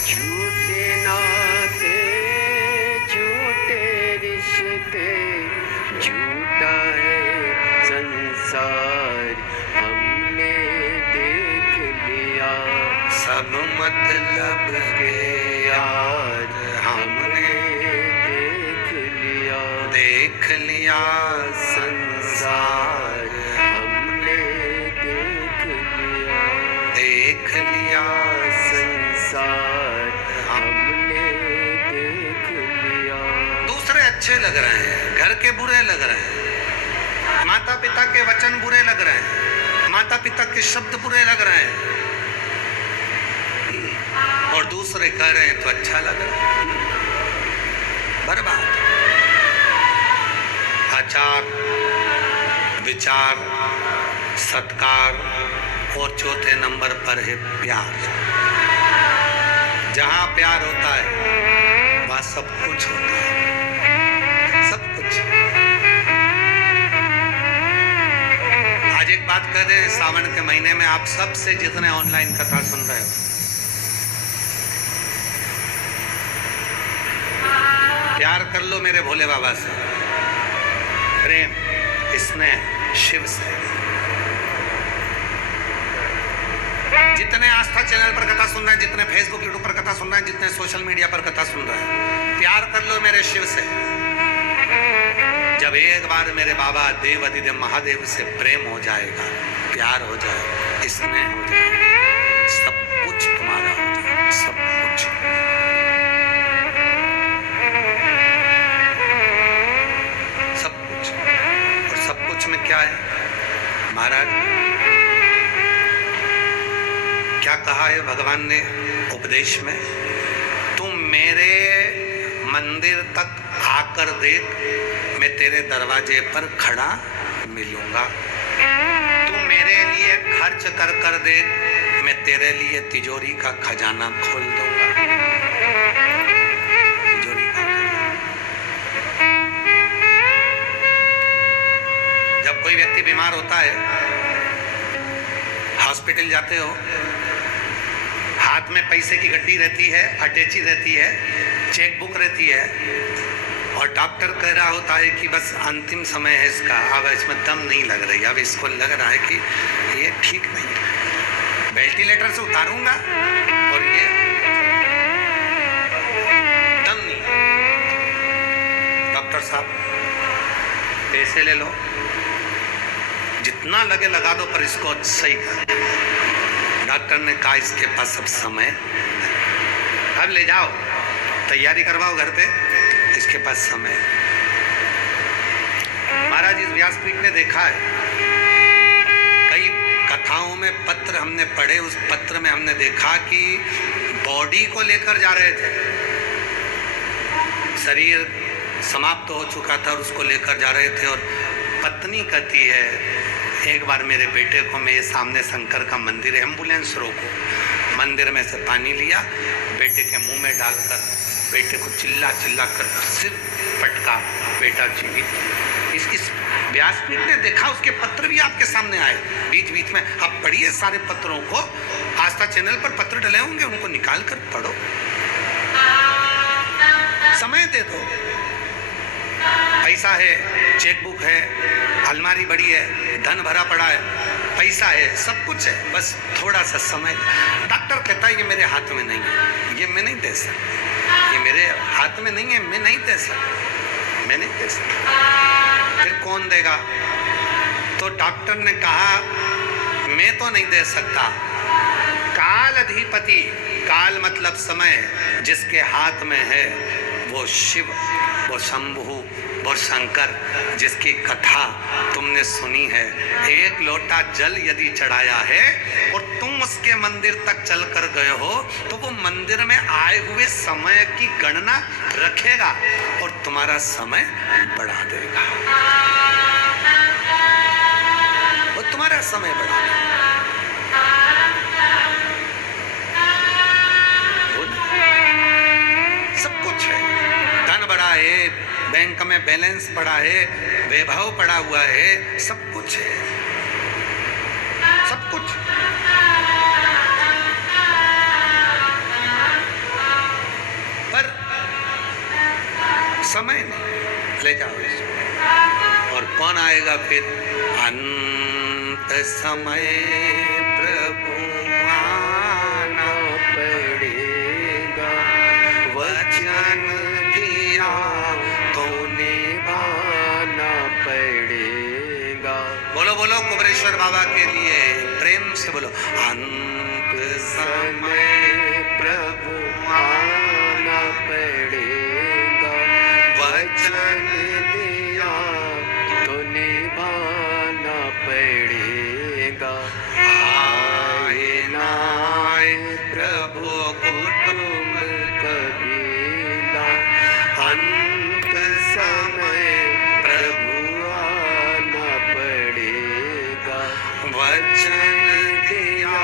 झूठे नाते झूठे रिश्ते, झूठा है संसार हमने देख लिया। सब मतलब के यार हमने देख लिया। देख लिया संसार, हमने देख लिया। देख लिया संसार हमने देख लिया। दूसरे अच्छे लग रहे हैं, घर के बुरे लग रहे हैं, माता पिता के वचन बुरे लग रहे हैं, माता पिता के शब्द बुरे लग रहे हैं, और दूसरे कह रहे हैं तो अच्छा लग रहा है। बर्बाद। आचार, विचार, सत्कार, और चौथे नंबर पर है प्यार। जहां प्यार होता है वहां सब कुछ होता है, सब कुछ। आज एक बात कर रहे हैं, सावन के महीने में आप सबसे जितने ऑनलाइन कथा सुन रहे हो, प्यार कर लो मेरे भोले बाबा से, प्रेम, स्नेह शिव से। जितने आस्था चैनल पर कथा सुन रहे हैं, जितने फेसबुक यूट्यूब पर कथा सुन रहे हैं, जितने सोशल मीडिया पर कथा सुन रहे हैं, प्यार कर लो मेरे शिव से। जब एक बार मेरे बाबा देव अधिदेव महादेव से प्रेम हो जाएगा, प्यार हो जाएगा, स्नेह हो जाएगा, सब कुछ तुम्हारा हो जाएगा, सब कुछ। सब कुछ। और सब कुछ में क्या है महाराज? क्या कहा है भगवान ने उपदेश में? तुम मेरे मंदिर तक आकर देख, मैं तेरे दरवाजे पर खड़ा मिलूंगा। तू मेरे लिए खर्च कर कर देख, मैं तेरे लिए तिजोरी का खजाना खोल दूंगा। तिजोरी का खजाना। जब कोई व्यक्ति बीमार होता है, हॉस्पिटल जाते हो, हाथ में पैसे की गड्डी रहती है, अटैची रहती है, चेक बुक रहती है, और डॉक्टर कह रहा होता है कि बस अंतिम समय है इसका, अब इसमें दम नहीं लग रही, अब इसको लग रहा है कि ये ठीक नहीं है, वेंटिलेटर से उतारूंगा और ये दम नहीं। डॉक्टर साहब पैसे ले लो, जितना लगे लगा दो, पर इसको सही कर। डॉक्टर ने कहा इसके पास अब समय अब ले जाओ, तैयारी करवाओ घर पे, इसके पास समय है। महाराज इस व्यासपीठ ने देखा है, कई कथाओं में पत्र हमने पढ़े, उस पत्र में हमने देखा कि बॉडी को लेकर जा रहे थे, शरीर समाप्त हो चुका था और उसको लेकर जा रहे थे, और पत्नी कहती है एक बार मेरे बेटे को, मेरे सामने शंकर का मंदिर है, एम्बुलेंस रोको, मंदिर में से पानी लिया, बेटे के मुंह में डालकर बेटे को चिल्ला चिल्ला कर सिर पटका, बेटा जीवित। इस व्यासपीठ ने देखा, उसके पत्र भी आपके सामने आए बीच बीच में। आप पढ़िए सारे पत्रों को, आस्था चैनल पर पत्र डले होंगे, उनको निकाल कर पढ़ो, समय दे दो। पैसा है, चेकबुक है, अलमारी बड़ी है, धन भरा पड़ा है, पैसा है, सब कुछ है, बस थोड़ा सा समय। डॉक्टर कहता है ये मेरे हाथ में नहीं है, ये मैं नहीं दे सकता, ये मेरे हाथ में नहीं है, मैं नहीं दे सकता, मैं नहीं दे सकता। फिर कौन देगा? तो डॉक्टर ने कहा मैं तो नहीं दे सकता, काल अधिपति, काल मतलब समय, जिसके हाथ में है वो शिव, वो शंभु, वो शंकर, जिसकी कथा तुमने सुनी है। एक लोटा जल यदि चढ़ाया है और तुम उसके मंदिर तक चल कर गए हो, तो वो मंदिर में आए हुए समय की गणना रखेगा और तुम्हारा समय बढ़ा देगा, वो तुम्हारा समय बढ़ा देगा। सब कुछ है, धन बढ़ा है, बैंक में बैलेंस पड़ा है, वैभव पड़ा हुआ है, सब कुछ है, सब कुछ। पर समय नहीं, ले जाओ इसको। और कौन आएगा फिर? अंत समय प्रभु आना पड़ेगा, वचन दिया तो निभाना पड़ेगा। बोलो बोलो कुबरेश्वर बाबा के लिए प्रेम से बोलो, अंत समय प्रभु आना पड़ेगा, वचन दिया तो निभाना पड़ेगा। आए ना आए प्रभु कुटुंब कबीला, अंत समय प्रभु आना पड़ेगा, वचन दिया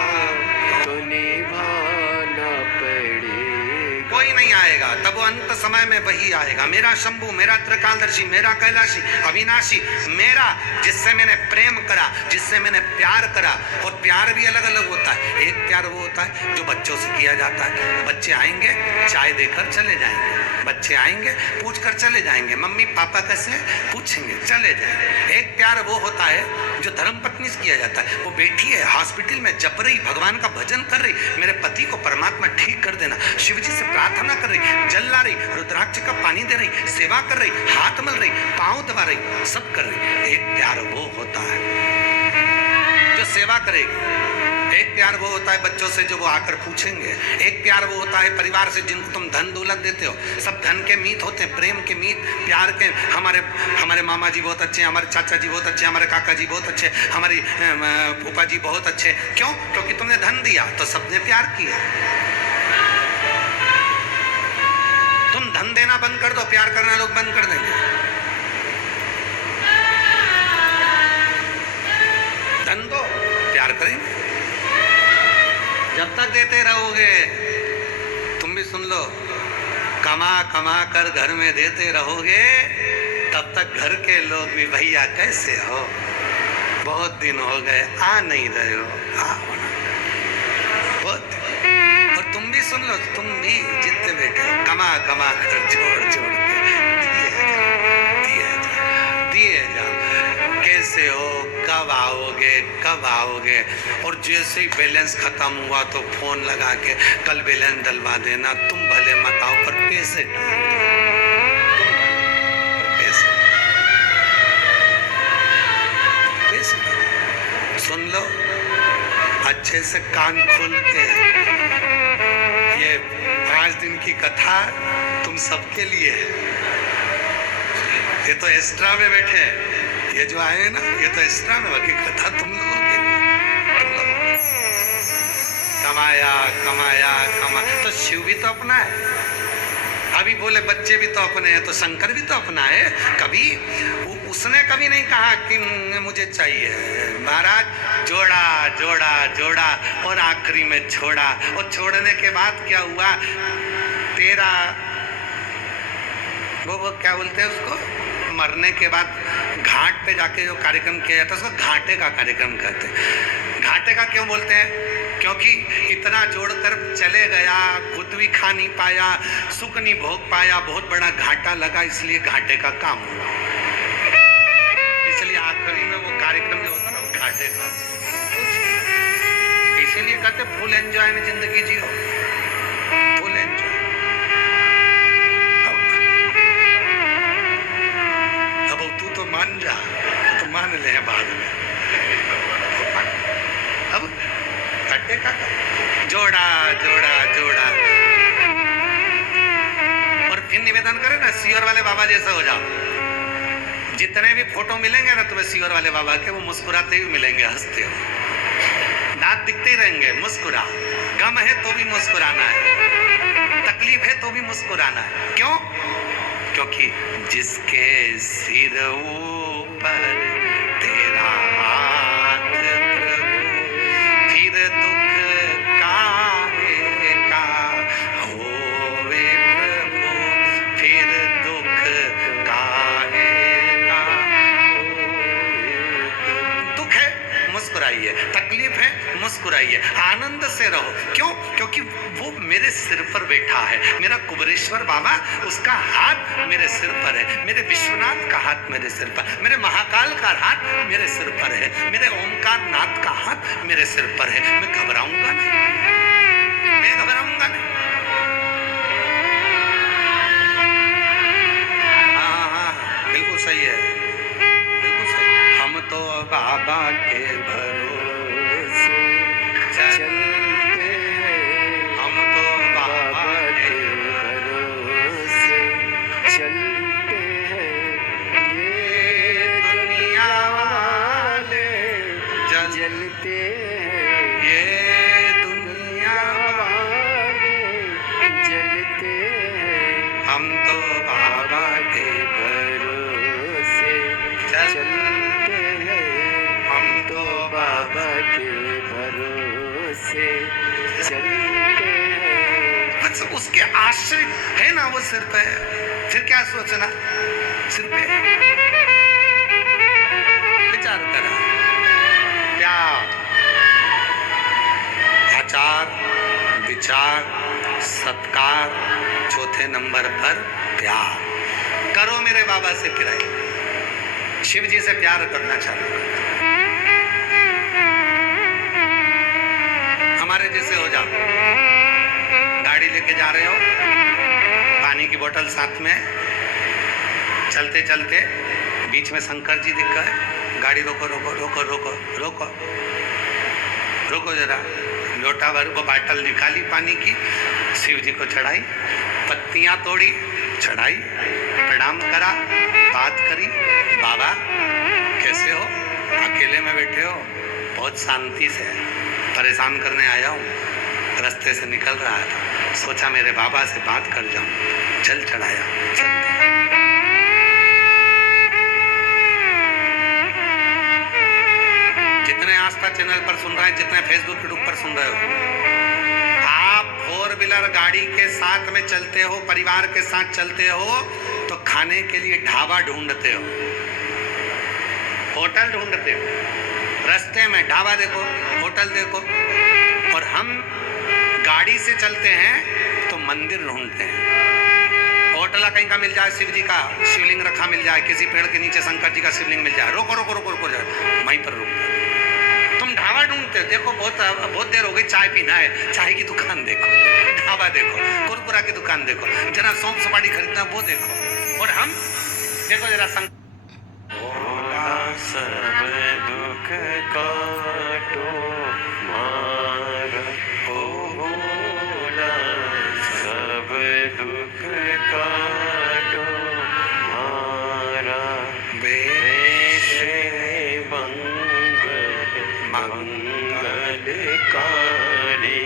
तो निभाना पड़ेगा। कोई नहीं आएगा, तब वो अंत समय में वही आएगा, मेरा शंभु, मेरा त्रिकालदर्शी, मेरा कैलाशी, अविनाशी, मेरा, जिससे मैंने प्रेम करा, जिससे मैंने प्यार करा। और प्यार भी अलग अलग होता है। एक प्यार वो होता है जो बच्चों से किया जाता है, बच्चे आएंगे चाय देकर चले जाएंगे, बच्चे आएंगे पूछ कर चले जाएंगे, मम्मी पापा कैसे हैं पूछेंगे, चले जाएंगे। एक प्यार वो होता है जो धर्मपत्नी से किया जाता है, वो बैठी है हॉस्पिटल में, जप रही, भगवान का भजन कर रही, मेरे पति को परमात्मा ठीक कर देना, शिव जी से प्रार्थना कर रही, जल ला रही, रुद्राक्ष का पानी दे रही, सेवा कर रही, हाथ मल रही, पांव दबा रही, सब कर रही। एक प्यार वो होता है जो सेवा करेगी। एक प्यार वो होता है बच्चों से जो वो आकर पूछेंगे। एक प्यार वो होता है परिवार से जिनको तुम धन दौलत देते हो, सब धन के मीत होते हैं, प्रेम के मीत, प्यार के। हमारे मामा जी बहुत अच्छे, हमारे चाचा जी बहुत अच्छे, हमारे काका जी बहुत अच्छे, हमारी फूफा जी बहुत अच्छे। क्यों? क्योंकि तुमने धन दिया तो सबने प्यार किया। तुम धन देना बंद कर दो, प्यार करना लोग बंद कर देंगे। धन दो, प्यार करेंगे। जब तक देते रहोगे, तुम भी सुन लो, कमा कमा कर घर में देते रहोगे, तब तक घर के लोग भी भैया कैसे हो, बहुत दिन हो गए आ नहीं रहे हो, आओ ना, बहुत। और तुम भी सुन लो, तुम भी जितने बैठे हो, कमा कमा कर जोड़ जोड़ के दिए जाओ। कैसे हो, कब आओगे, कब आओगे? और जैसे ही बैलेंस खत्म हुआ तो फोन लगा के कल बैलेंस डलवा देना, तुम भले मत आओ पर पैसे सुन लो अच्छे से, कान खोल के। ये 5 दिन की कथा तुम सबके लिए है। ये तो एक्स्ट्रा में बैठे हैं, ये जो आए हैं ना, ये तो एक्स्ट्रा में, बाकी कथा तुम लोगों के लिए, तुम लोगों के। कमाया कमाया कमा, तो शिव भी तो अपना है। अभी बोले बच्चे भी तो अपने हैं, तो शंकर भी तो अपना है। कभी उसने कभी नहीं कहा कि मुझे चाहिए। महाराज जोड़ा जोड़ा जोड़ा और आखिरी में छोड़ा, और छोड़ने के बाद क्या हुआ, तेरा वो क्या बोलते हैं उसको, मरने के बाद घाट पे जाके जो कार्यक्रम किया जाता है उसको घाटे का कार्यक्रम कहते हैं। घाटे का क्यों बोलते हैं? क्योंकि इतना जोड़कर चले गया, खुद भी खा नहीं पाया, सुख नहीं भोग पाया, बहुत बड़ा घाटा लगा, इसलिए घाटे का काम हुआ। इसलिए आखिरी में वो कार्यक्रम जो होता है वो घाटे का, इसीलिए कहते फुल एंजॉय में जिंदगी जियो, फुल एंजॉय। अब तू तो मान जा, तो मान ले बाद में। अब घाटे का जोड़ा जोड़ा जोड़ा, और फिर निवेदन करे ना, सीओर वाले बाबा जैसा हो जाओ। जितने भी फोटो मिलेंगे ना तुम्हें सीओर वाले बाबा के, वो मुस्कुराते ही मिलेंगे, हंसते हो, दांत दिखते ही रहेंगे, मुस्कुरा। गम है तो भी मुस्कुराना है, तकलीफ है तो भी मुस्कुराना है। क्यों? क्योंकि जिसके सिर ऊपर तेरा हाथ प्रभु, फिर दुख काहे का होवे प्रभु, फिर दुख काहे का होवे। दुख है मुस्कुराइए, तकलीफ है मुस्कुराइए, आनंद से रहो। क्यों? क्योंकि वो मेरे सिर पर बैठा है, मेरा कुबेरेश्वर बाबा, उसका हाथ मेरे सिर पर है, मेरे विश्वनाथ का हाथ मेरे सिर पर, मेरे महाकाल का हाथ मेरे सिर पर है, मेरे ओमकार नाथ का हाथ मेरे सिर पर है। मैं घबराऊंगा नहीं, मैं घबराऊंगा नहीं। हाँ, बिल्कुल सही है, बिल्कुल सही। हम तो बाबा के भरोसे चलते हैं, हम तो बाबा के भरोसे चलते हैं। ये दुनिया वाले जलते हैं, ये दुनिया वाले जलते हैं। हम तो बाबा के भरोसे चलते हैं, हम तो बाबा के भरोसे चलते हैं। बस उसके आश्रित है ना वो सिर पे, फिर क्या सोचना, सिर पे विचार करा। प्यार, आचार, विचार, सत्कार, चौथे नंबर पर प्यार करो। मेरे बाबा से प्यार, शिव जी से प्यार करना चालू करो। हमारे जैसे हो जाओ, गाड़ी लेके जा रहे हो, पानी की बोतल साथ में, चलते चलते बीच में शंकर जी दिख गए, गाड़ी रोको रोको रोको रोको रोको रोको जरा, लोटा भर वो बाटल निकाली पानी की, शिव जी को चढ़ाई, पत्तियां तोड़ी, चढ़ाई, प्रणाम करा, बात करी। बाबा कैसे हो? अकेले में बैठे हो? बहुत शांति से, परेशान करने आया हूँ, रास्ते से निकल रहा था, सोचा मेरे बाबा से बात कर जाऊं, जल चढ़ाया। जितने आस्था चैनल पर सुन रहे हैं, जितने फेसबुक यूट्यूब पर सुन रहे हो, आप 4 व्हीलर गाड़ी के साथ में चलते हो, परिवार के साथ चलते हो, तो खाने के लिए ढाबा ढूंढते हो, होटल ढूंढते हो, रास्ते में ढाबा देखो, होटल देखो। और हम गाड़ी से चलते हैं तो मंदिर ढूंढते हैं। होटल कहीं का मिल जाए, शिव जी का शिवलिंग रखा मिल जाए, किसी पेड़ के नीचे शंकर जी का शिवलिंग मिल जाए, रोको रोको रोको रोको जाए, वहीं पर रुक। तुम ढाबा ढूंढते हो, देखो बहुत देर हो गई, चाय पीना है, चाय की दुकान देखो, ढाबा देखो, कुरकुरा की दुकान देखो, जरा सौंफ सुपारी खरीदना वो देखो। और हम देखो जरा सब दुख काटो मार, ओ भोला सब मंगलकारी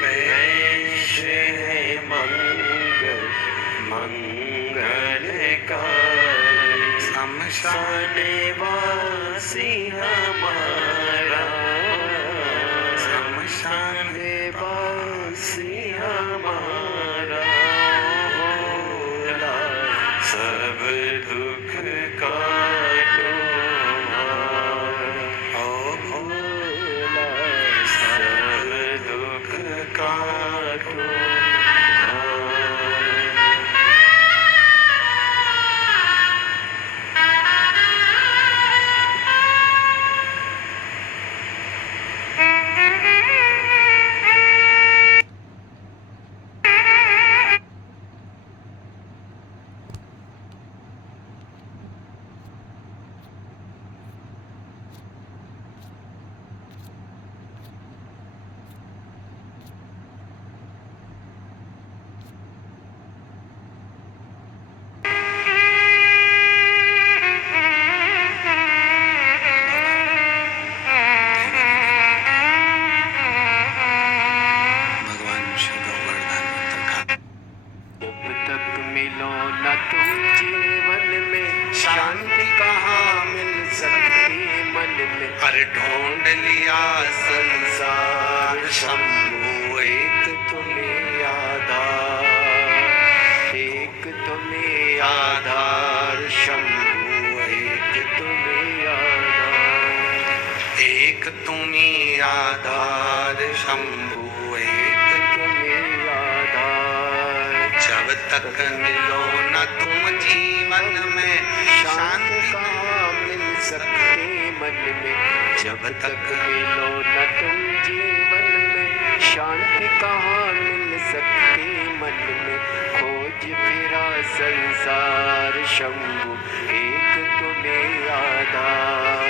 वैश है मंगलकारी शमशान वासी हमारा शमशान वासी हमारा भोला सब दुख काटो ओ भोला सब दुख काटो भगवान शिव गोवर्धन जब तक मिलो न तुम जीवन में शांति कहाँ मिल सकती मन में अरे ढूंढ लिया संसार शंभु एक तुम्हें आधार एक तुम्हें आधार शंभु एक तुम्हें आधार एक तुम्ही आधार शंभु एक तुम्हें आधार जब तक मिलो न तुम जीवन में शांति कहाँ मिल सकती मन में जब तक मिलो न तुम जीवन में शांति कहाँ मिल सकती मन में खोज फिरा संसार शंभु एक तुम्हें आधार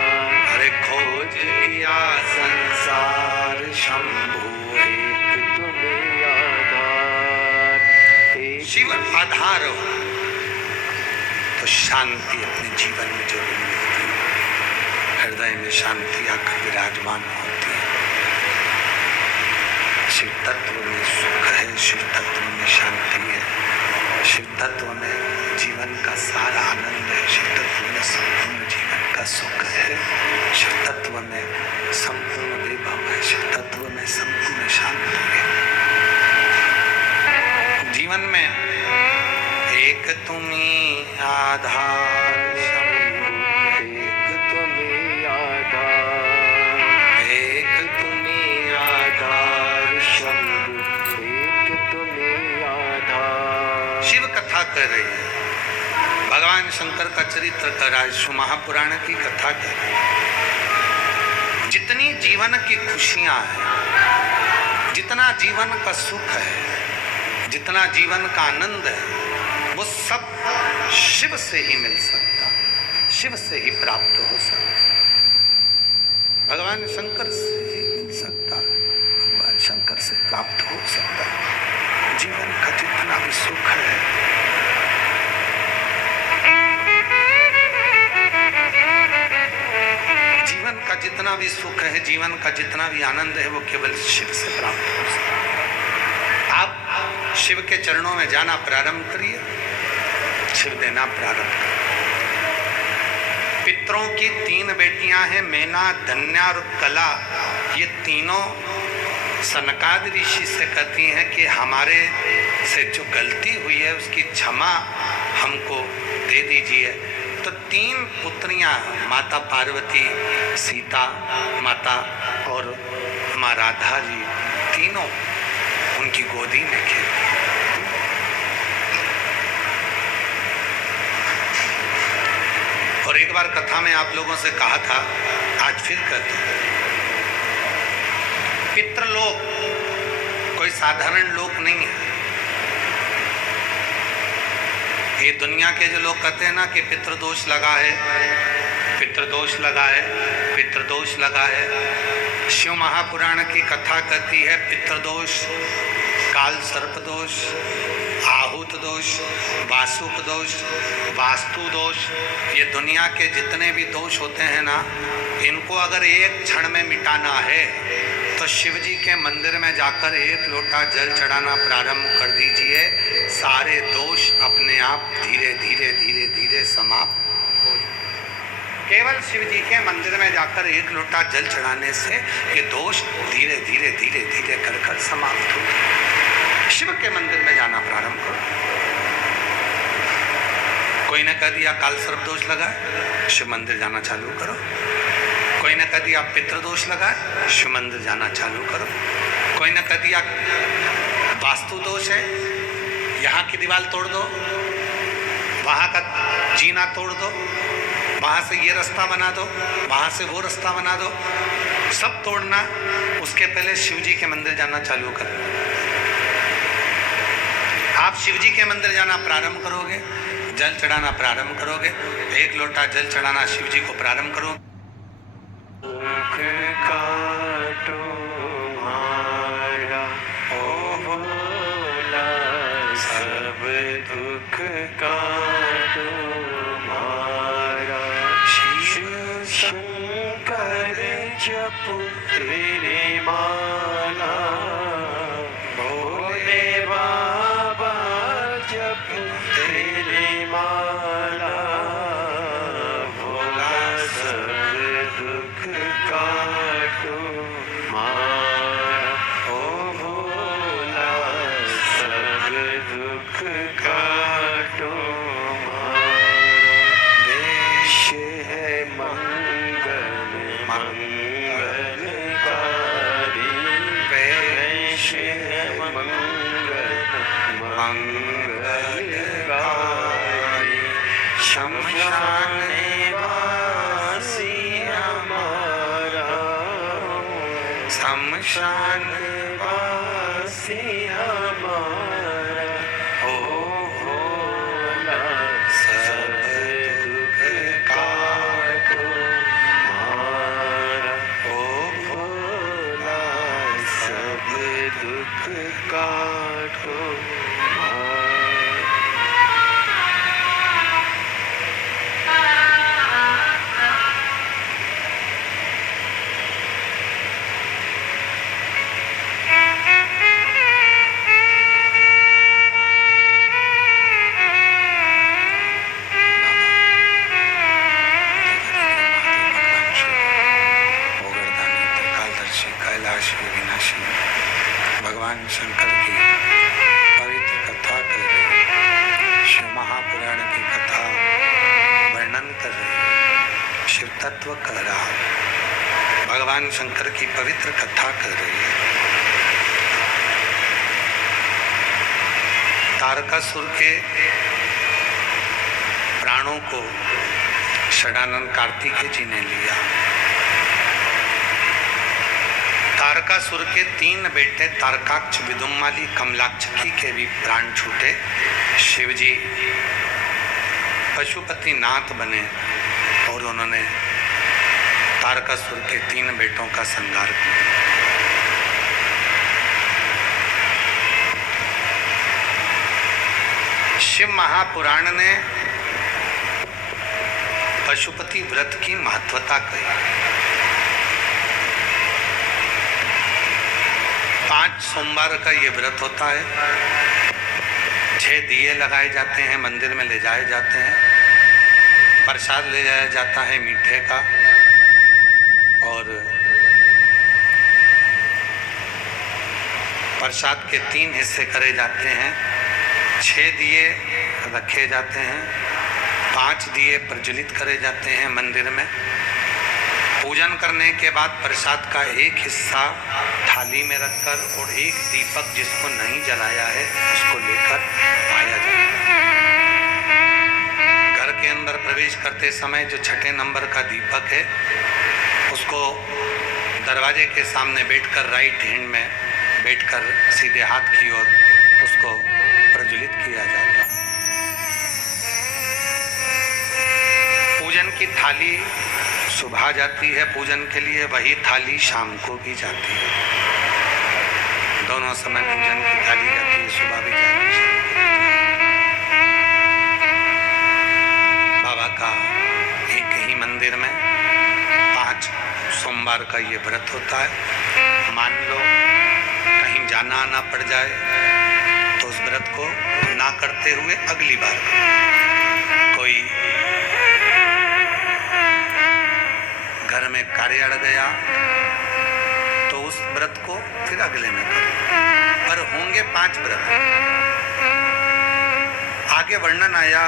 अरे खोज लिया संसार शंभु एक तुम्हें आधार एक शिव आधार हो तो शांति अपने जीवन में जरूर मिलती है। हृदय में शांति आकर विराजमान होती है। शिव तत्व में सुख है, शिव तत्व में शांति है, शिव तत्व में जीवन का सारा आनंद है, शिव तत्व में संपूर्ण जीवन का सुख है, शिव तत्व में संपूर्ण वैभव है, शिव तत्व में संपूर्ण शांति है। जीवन में एक तुम्ही आधार शंभु एक तुम्हें आधार एक तुम्ही आधार शंभु एक तुम्हें आधार शिव कथा कर रही है। भगवान शंकर का चरित्र कर रहा है, शिव महापुराण की कथा कर रही है। जितनी जीवन की खुशियां हैं, जितना जीवन का सुख है, जितना जीवन का आनंद है, वो सब शिव से ही मिल सकता, शिव से ही प्राप्त हो सकता, भगवान शंकर से ही मिल सकता, भगवान शंकर से प्राप्त हो सकता। जीवन का जितना भी सुख है, जीवन का जितना भी सुख है, जीवन का जितना भी आनंद है, वो केवल शिव से प्राप्त हो सकता है। आप शिव के चरणों में जाना प्रारंभ करिए, शिव देना प्रारंभ करिए। पितरों की 3 बेटियां हैं, मैना, धन्या और कला। ये तीनों सनकादि ऋषि से कहती हैं कि हमारे से जो गलती हुई है उसकी क्षमा हमको दे दीजिए। तो 3 पुत्रियां, माता पार्वती, सीता माता और माँ राधा जी, तीनों उनकी गोदी में खेलती। और एक बार कथा में आप लोगों से कहा था, आज फिर कहता हूं, पितृलोक कोई साधारण लोक नहीं है। ये दुनिया के जो लोग कहते हैं ना कि पितृदोष लगा है, पितृदोष लगा है, पितृदोष लगा है। शिव महापुराण की कथा कहती है पितृदोष, काल सर्प दोष, आहूत दोष, वासुक दोष, वास्तु दोष, ये दुनिया के जितने भी दोष होते हैं ना, इनको अगर एक क्षण में मिटाना है तो शिव जी के मंदिर में जाकर एक लोटा जल चढ़ाना प्रारंभ कर दीजिए। सारे दोष अपने आप धीरे धीरे धीरे धीरे समाप्त हो जाए। केवल शिव जी के मंदिर में जाकर एक लोटा जल चढ़ाने से ये दोष धीरे धीरे धीरे धीरे कर कर समाप्त हो जाए। शिव के मंदिर में जाना प्रारंभ करो। कोई ने कह दिया काल सर्प दोष लगा है, शिव मंदिर जाना चालू करो। कोई ने कह दिया पितृदोष लगा है, शिव मंदिर जाना चालू करो। कोई ने कह दिया वास्तु दोष है, यहाँ की दीवार तोड़ दो, वहाँ का जीना तोड़ दो, वहाँ से ये रास्ता बना दो, वहाँ से वो रास्ता बना दो, सब तोड़ना। उसके पहले शिव जी के मंदिर जाना चालू करो। आप शिव जी के मंदिर जाना प्रारंभ करोगे, जल चढ़ाना प्रारंभ करोगे, एक लोटा जल चढ़ाना शिव जी को प्रारंभ करोगे। दुख काटो मारा ओ भोला, सब दुख काटो मारा। शिव शंकर जपो तेरी माला, भोले बाबा जपो तेरी माला। भोला सब दुख काटो मारा ओ भोला, सब दुख काटो मारा। देश है मंगल मंगलकारी, देश है मंगल मंगलकारी। शमशान वासी हमारा, शमशान वासी हमारा। ओ भोला सब दुख काटो मारा, ओ भोला सब दुख काटो मारा। भगवान शंकर की पवित्र कथा कर रहे, शिव महापुराण की कथा वर्णन कर रहे, शिव तत्व कह रहा, भगवान शंकर की पवित्र कथा कर रही है। तारकासुर के प्राणों को षडानंद कार्तिकेय जी ने लिया। तारकासुर के 3 बेटे तारकाक्ष, विदुम्माली, कमलाक्षकी के भी प्राण छूटे। शिवजी पशुपति नाथ बने और उन्होंने तारकासुर के 3 बेटों का संहार किया। शिव महापुराण ने पशुपति व्रत की महत्वता कही। 5 सोमवार का ये व्रत होता है। 6 दिए लगाए जाते हैं, मंदिर में ले जाए जाते हैं, प्रसाद ले जाया जाता है मीठे का, और प्रसाद के 3 हिस्से करे जाते हैं। 6 दिए रखे जाते हैं, 5 दिए प्रज्वलित करे जाते हैं मंदिर में। पूजन करने के बाद प्रसाद का एक हिस्सा थाली में रखकर और एक दीपक जिसको नहीं जलाया है उसको लेकर आया जाता है। घर के अंदर प्रवेश करते समय जो 6ठे नंबर का दीपक है उसको दरवाजे के सामने बैठकर राइट हैंड में बैठकर सीधे हाथ की ओर उसको प्रज्वलित किया जाता है। पूजन की थाली सुबह जाती है पूजन के लिए, वही थाली शाम को भी जाती है। दोनों समय पूजन की थाली जाती है, सुबह भी जाती है, शाम को भी। बाबा का एक ही मंदिर में 5 सोमवार का ये व्रत होता है। मान लो कहीं जाना आना पड़ जाए तो उस व्रत को ना करते हुए अगली बार कोई घर में कार्य अड़ गया तो उस व्रत को फिर अगले में करो। पर होंगे 5 व्रत। आगे वर्णन आया,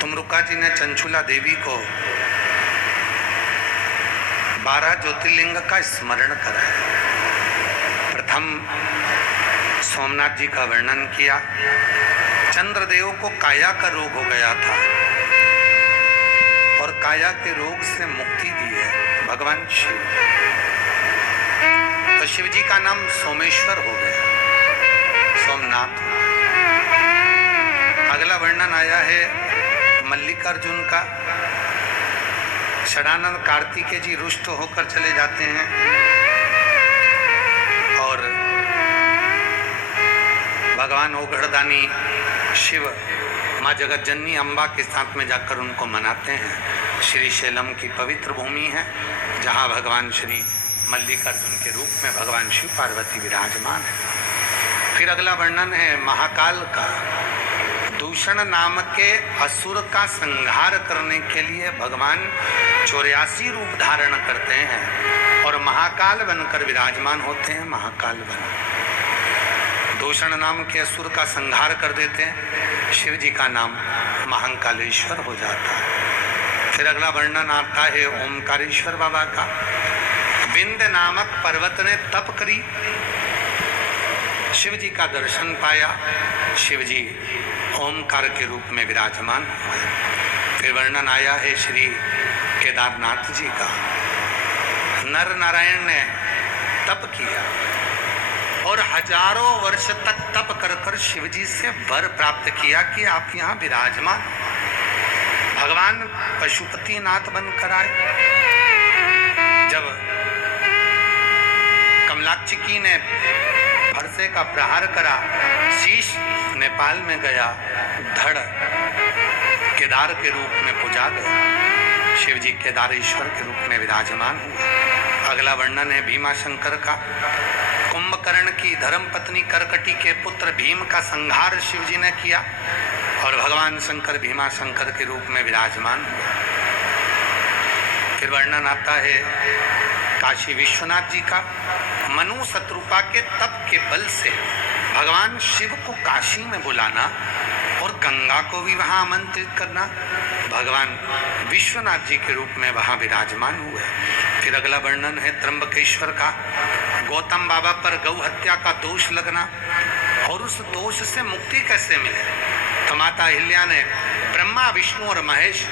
तुमरुका जी ने चंचुला देवी को 12 ज्योतिर्लिंग का स्मरण कराया। प्रथम सोमनाथ जी का वर्णन किया। चंद्रदेव को काया का रोग हो गया था और काया के रोग से मुक्ति दी है भगवान शिव। तो शिव जी का नाम सोमेश्वर हो गया, सोमनाथ। अगला वर्णन आया है मल्लिकार्जुन का। षडानंद कार्तिकेय जी रुष्ट होकर चले जाते हैं और भगवान ओघड़दानी शिव माँ जगतजननी अम्बा के साथ में जाकर उनको मनाते हैं। श्री शैलम की पवित्र भूमि है जहाँ भगवान श्री मल्लिकार्जुन के रूप में भगवान शिव पार्वती विराजमान है। फिर अगला वर्णन है महाकाल का। दूषण नाम के असुर का संहार करने के लिए भगवान 84 रूप धारण करते हैं और महाकाल बनकर विराजमान होते हैं। महाकाल बन दूषण नाम के असुर का संहार कर देते हैं। शिव जी का नाम महाकालेश्वर हो जाता है। फिर अगला वर्णन आता है ओमकारेश्वर बाबा का। विंध्य नामक पर्वत ने तप करी, शिव जी का दर्शन पाया, शिव जी ओमकार के रूप में विराजमान हुए। फिर वर्णन आया है श्री केदारनाथ जी का। नर नारायण ने तप किया और हजारों वर्ष तक तप कर कर शिव जी से वर प्राप्त किया कि आप यहाँ विराजमान। भगवान पशुपति नाथ बनकर आए। जब कमलाक्षिकी ने फरसे का प्रहार करा, शीश नेपाल में गया, धड़ केदार के रूप में पूजा गया। शिव जी केदारेश्वर के रूप में विराजमान हुए। अगला वर्णन है भीमा शंकर का। कुंभकर्ण की धर्म पत्नी करकटी के पुत्र भीम का संहार शिव जी ने किया और भगवान शंकर भीमा शंकर के रूप में विराजमान हुए। फिर वर्णन आता है काशी विश्वनाथ जी का। मनु शत्रुपा के तप के बल से भगवान शिव को काशी में बुलाना और गंगा को भी वहां आमंत्रित करना, भगवान विश्वनाथ जी के रूप में वहां विराजमान हुए। फिर अगला वर्णन है त्र्यंबकेश्वर का। गौतम बाबा पर गौ हत्या का दोष लगना और उस दोष से मुक्ति कैसे मिले, तो माता अहिल्या ने ब्रह्मा विष्णु और महेश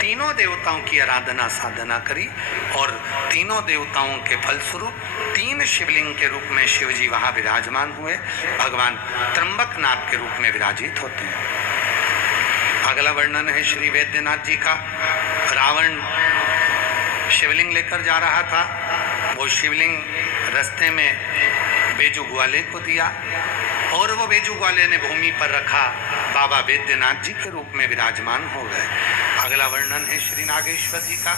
तीनों देवताओं की आराधना साधना करी और तीनों देवताओं के फलस्वरूप 3 शिवलिंग के रूप में शिव जी वहां विराजमान हुए। भगवान त्र्यंबकनाथ के रूप में विराजित होते हैं। अगला वर्णन है श्री वैद्यनाथ जी का। रावण शिवलिंग लेकर जा रहा था, वो शिवलिंग रास्ते में बेजू ग्वाले को दिया और वो बेजू ग्वाले ने भूमि पर रखा, बाबा वैद्यनाथ जी के रूप में विराजमान हो गए। अगला वर्णन है श्री नागेश्वर जी का।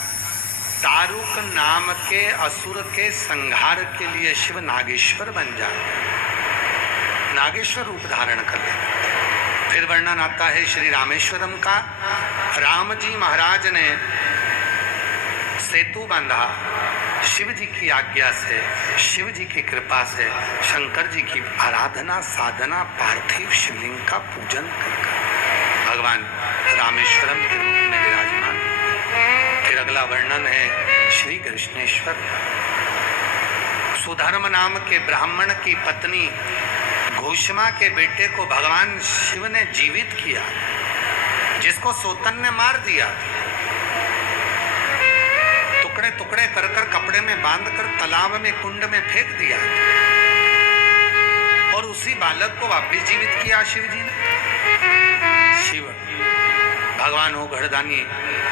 दारुक नाम के असुर के संहार के लिए शिव नागेश्वर बन जाते, नागेश्वर रूप धारण कर ले। फिर वर्णन आता है श्री रामेश्वरम का। राम जी महाराज ने सेतु बांधा, शिव जी की आज्ञा से, शिव जी की कृपा से शंकर जी की आराधना साधना पार्थिव शिवलिंग का पूजन कर भगवान रामेश्वरम के रूप में विराजमान। फिर अगला वर्णन है श्री कृष्णेश्वर। सुधर्म नाम के ब्राह्मण की पत्नी घोषमा के बेटे को भगवान शिव ने जीवित किया, जिसको सोतन ने मार दिया, टुकड़े टुकड़े कर कर कपड़े में बांधकर तालाब में कुंड में फेंक दिया और उसी बालक को वापस जीवित किया शिव जी ने। शिव भगवान ओघड़दानी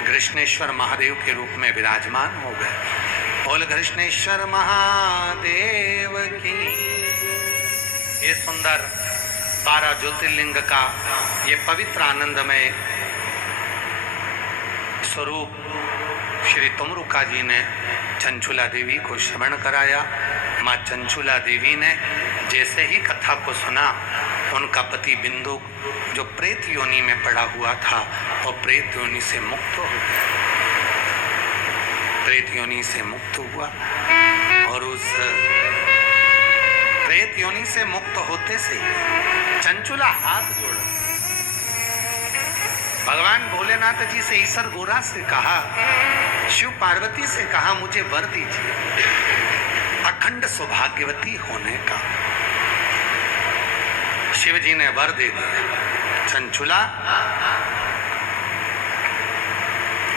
कृष्णेश्वर महादेव के रूप में विराजमान हो गए। बोल कृष्णेश्वर महादेव की। ये सुंदर 12 ज्योतिर्लिंग का ये पवित्र आनंदमय स्वरूप श्री तुमरुका जी ने चंचुला देवी को श्रवण कराया। माँ चंचुला देवी ने जैसे ही कथा को सुना, उनका पति बिंदु जो प्रेत योनि में पड़ा हुआ था वो प्रेत योनि से मुक्त हो गया, प्रेत योनि से मुक्त हुआ। और उस प्रेत योनि से मुक्त होते से चंचुला हाथ जोड़ भगवान भोलेनाथ जी से, ईश्वर गोरा से कहा, शिव पार्वती से कहा, मुझे वर दीजिए अखंड सौभाग्यवती होने का। शिव जी ने वर दे दिया, चंचुला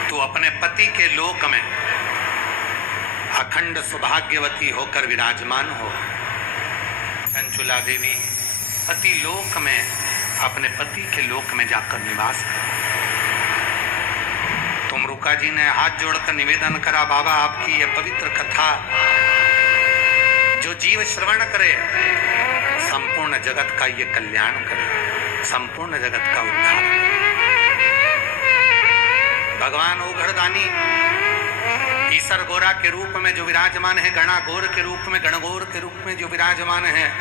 तू अपने पति के लोक में अखंड सौभाग्यवती होकर विराजमान हो। चंचुला देवी पति लोक में, अपने पति के लोक में जाकर निवास कर। तुमरुका जी ने हाथ जोड़कर निवेदन करा, बाबा आपकी यह पवित्र कथा जो जीव श्रवण करे, संपूर्ण जगत का ये कल्याण करे, संपूर्ण जगत का उद्धार करे। भगवान ओघड़दानी ईसर गोरा के रूप में जो विराजमान है, गणा गोर के रूप में, गणगोर के रूप में जो विराजमान है,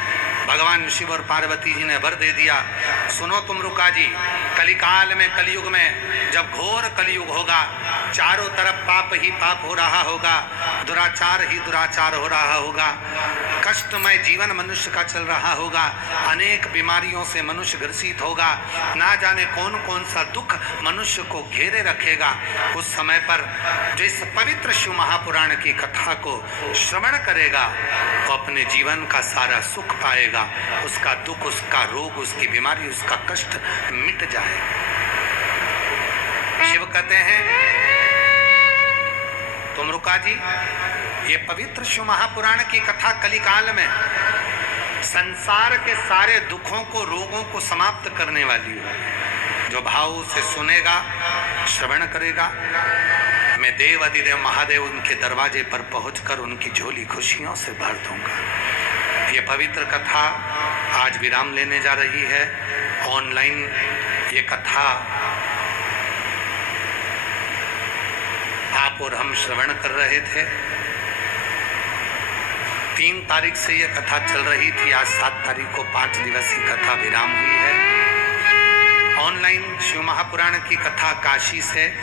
भगवान शिव और पार्वती जी ने वर दे दिया। सुनो तुमरुका जी, कलिकाल में, कलयुग में जब घोर कलयुग होगा, चारों तरफ पाप ही पाप हो रहा होगा, दुराचार ही दुराचार हो रहा होगा, कष्टमय जीवन मनुष्य का चल रहा होगा, अनेक बीमारियों से मनुष्य ग्रसित होगा, ना जाने कौन कौन सा दुख मनुष्य को घेरे रखेगा। उस समय पर जो इस पवित्र शिव महापुराण की कथा को श्रवण करेगा वो अपने जीवन का सारा सुख पाएगा, उसका दुख, उसका रोग, उसकी बीमारी, उसका कष्ट मिट जाएगा। शिव कहते हैं, तुमरुका जी ये पवित्र शिव महापुराण की कथा कलिकाल में संसार के सारे दुखों को, रोगों को समाप्त करने वाली है। जो भाव से सुनेगा, श्रवण करेगा, मैं देव अधिदेव महादेव उनके दरवाजे पर पहुंचकर उनकी झोली खुशियों से भर दूंगा। ये पवित्र कथा आज विराम लेने जा रही है। ऑनलाइन ये कथा आप और हम श्रवण कर रहे थे। 3 तारीख से यह कथा चल रही थी, आज 7 तारीख को 5 दिवसीय कथा विराम हुई है। ऑनलाइन शिव महापुराण की कथा काशी से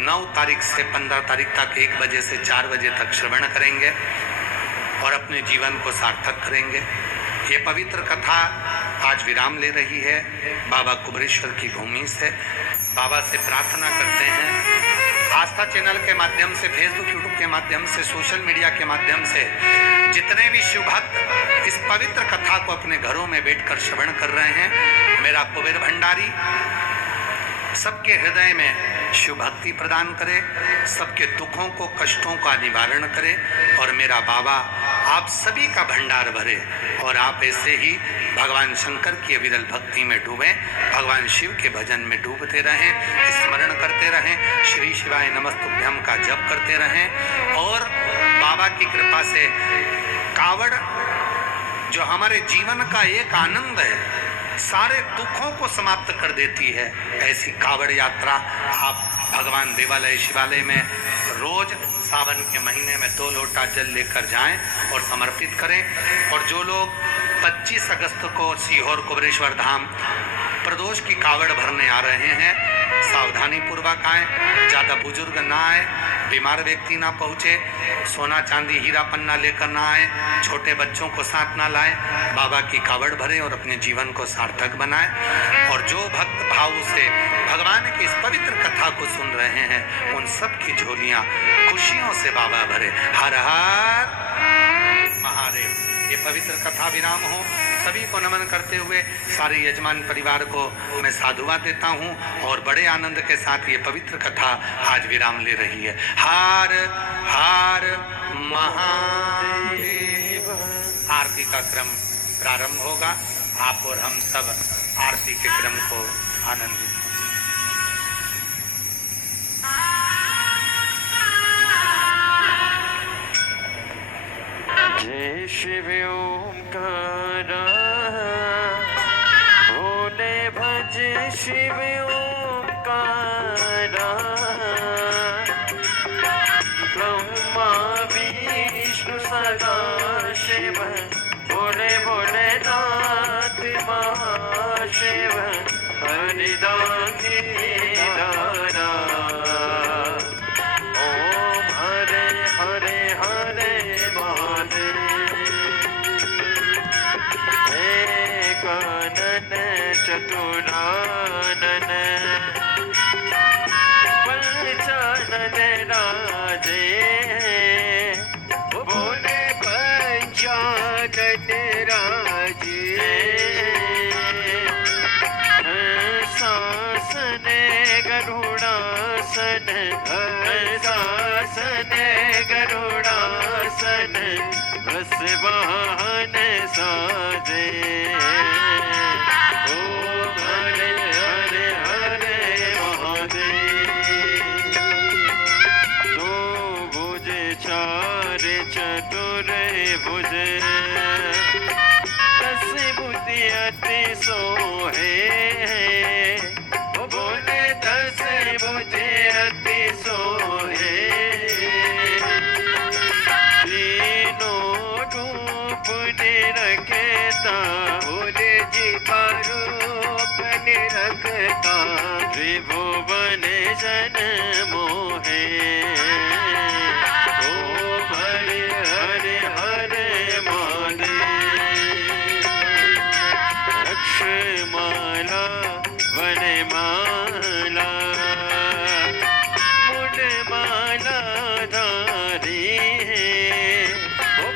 9 तारीख से 15 तारीख तक 1 बजे से 4 बजे तक श्रवण करेंगे और अपने जीवन को सार्थक करेंगे। ये पवित्र कथा आज विराम ले रही है बाबा कुबरेश्वर की भूमि से। बाबा से प्रार्थना करते हैं, आस्था चैनल के माध्यम से, फेसबुक, यूट्यूब के माध्यम से, सोशल मीडिया के माध्यम से जितने भी शिव भक्त इस पवित्र कथा को अपने घरों में बैठकर श्रवण कर रहे हैं, मेरा कुबेर भंडारी सबके हृदय में शिव भक्ति प्रदान करे, सबके दुखों को, कष्टों का निवारण करे और मेरा बाबा आप सभी का भंडार भरे और आप ऐसे ही भगवान शंकर की अविरल भक्ति में डूबें, भगवान शिव के भजन में डूबते रहें, स्मरण करते रहें, श्री शिवाय नमस्तुभ्यम का जप करते रहें। और बाबा की कृपा से कावड़ जो हमारे जीवन का एक आनंद है, सारे दुखों को समाप्त कर देती है, ऐसी कावड़ यात्रा आप भगवान देवालय शिवालय में रोज सावन के महीने में 2 लोटा जल लेकर जाएं और समर्पित करें। और जो लोग 25 अगस्त को सीहोर कुबरेश्वर धाम प्रदोष की कावड़ भरने आ रहे हैं, सावधानी पूर्वक आए, ज़्यादा बुजुर्ग ना आए, बीमार व्यक्ति ना पहुँचे, सोना चांदी हीरा पन्ना लेकर ना आए, छोटे बच्चों को साथ ना लाएं, बाबा की कावड़ भरें और अपने जीवन को सार्थक बनाएं। और जो भक्त भाव से भगवान की इस पवित्र कथा को सुन रहे हैं, उन सब की झोलियां खुशियों से बाबा भरे। हर हर महादेव। ये पवित्र कथा विराम हो। सभी को नमन करते हुए सारे यजमान परिवार को मैं साधुवाद देता हूँ और बड़े आनंद के साथ ये पवित्र कथा आज विराम ले रही है। हर हर महादेव। आरती का क्रम प्रारंभ होगा। आप और हम सब आरती के क्रम को आनंदित जय शिव ओंकार, भोले भज शिव ओंकार, महाशिव भोले भोलेनाथ महाशिव हरिदानी दारा ओम हरे हरे हरे महादेव एकानन चतुरानन पंचानन राजे भोले पंचानन राजे शासन गरुड़ासन शासन गरुड़ासन बस वाहन साजे ओम हरे हरे हरे महादेव दो भुज चार चतुर भुज दस बुद्धि अति सोहे बोले दस बुद्धि अति सोहे तीनों रूप निरखता बोले जी का रूप निरखता त्रिभुवन जन मोहे ओम हरे हरे हरे महादेव लक्ष्ममाला वनमाला मुंडमाला धारी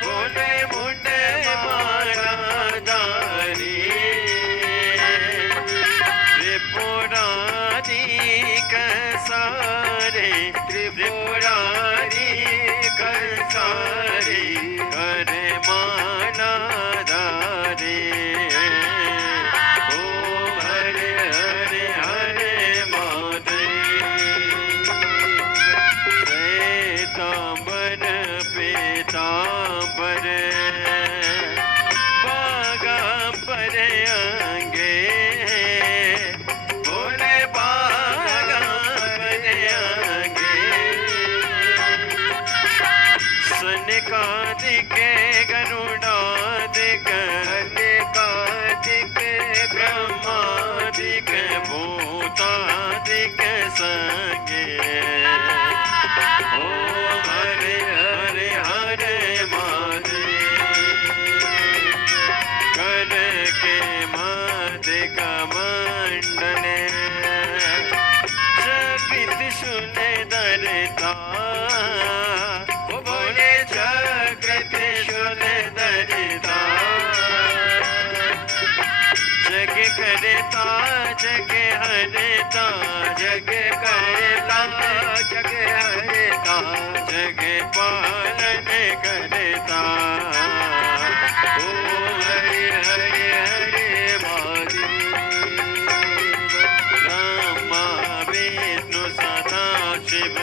बोले मुंडमाला धारी त्रिपुरारी कसारे त्रिपुरारी कसारे कर माला धारे ओम हरे हरे हरे महादेव श्वेतांबर पीतांबर बागांबर अंगे बोले बागांबर अंगे सनकादिके गरुडादिक सनकादिक ब्रह्मादिक भूतादिक संगे ओम हरे हरे हरे महादेव कर के मादिक मंडले चकित सुन दरता बोले चकृत सुन दरता जग करता जग हरता जग करता जग हरता जग पालन करता ओम हरे हरे हरे महादेव ब्रह्मा विष्णु सदा शिव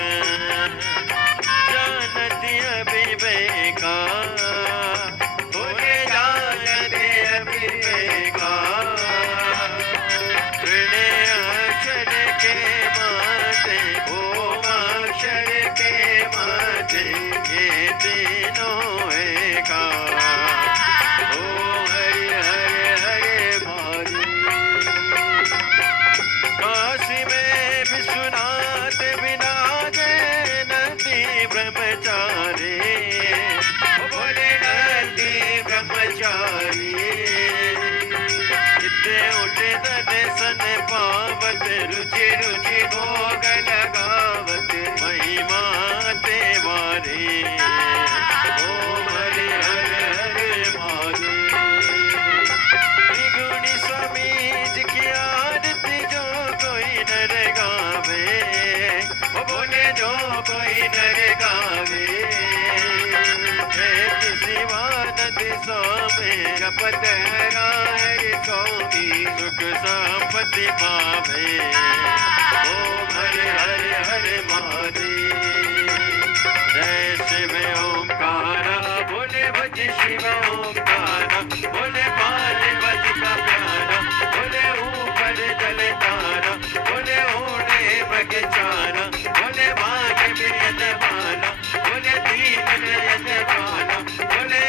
जानती अविवेका बोले जानते अविवेका अक्षर के माते ओम अक्षर के माते ये तीनों एका ओम हरे हरे हरे महादेव काशी में विश्वनाथ विराजे नंदी ब्रह्मचारी बोले नंदी ब्रह्मचारी इतने उठे दर्शन पावत रुचि रुचि भोग लगावत महिमा तेवारे ओम हरे हरे हरे महादेव त्रिगुणी स्वामी जी की आरती जो कोई नर गावे बोले जो कोई नर गावे किसी वानद स्वामी जपत हरि स्वामी सुख संपत्ति पावे ओम हरे हरे हरे महादेव जय शिव ओंकारा बोले भज शिव ओंकारा बोले पार्वत का प्यारा बोले ऊपर जल तारा बोले ओढ़े बगचारा बोले भाग्य प्रिय वाला बोले दीन नयन वाला बोले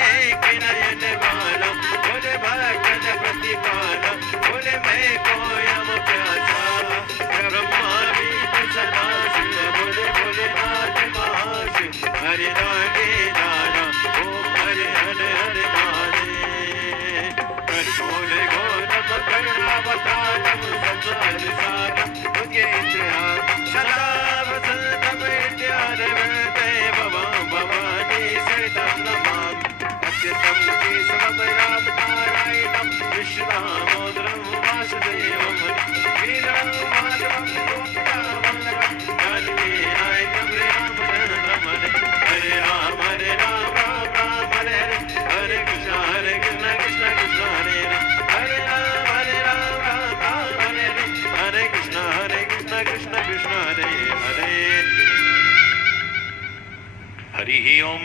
दामोदरं वासुदेवं वीरं माधवं गोपिकावल्लभं जानकी नायकं रामचन्द्रं हरे राम राम राम हरे हरे हरे कृष्ण कृष्ण कृष्ण हरे हरे हरे राम राम हरे हरे हरे कृष्ण कृष्ण कृष्ण हरे हरे हरि ओम।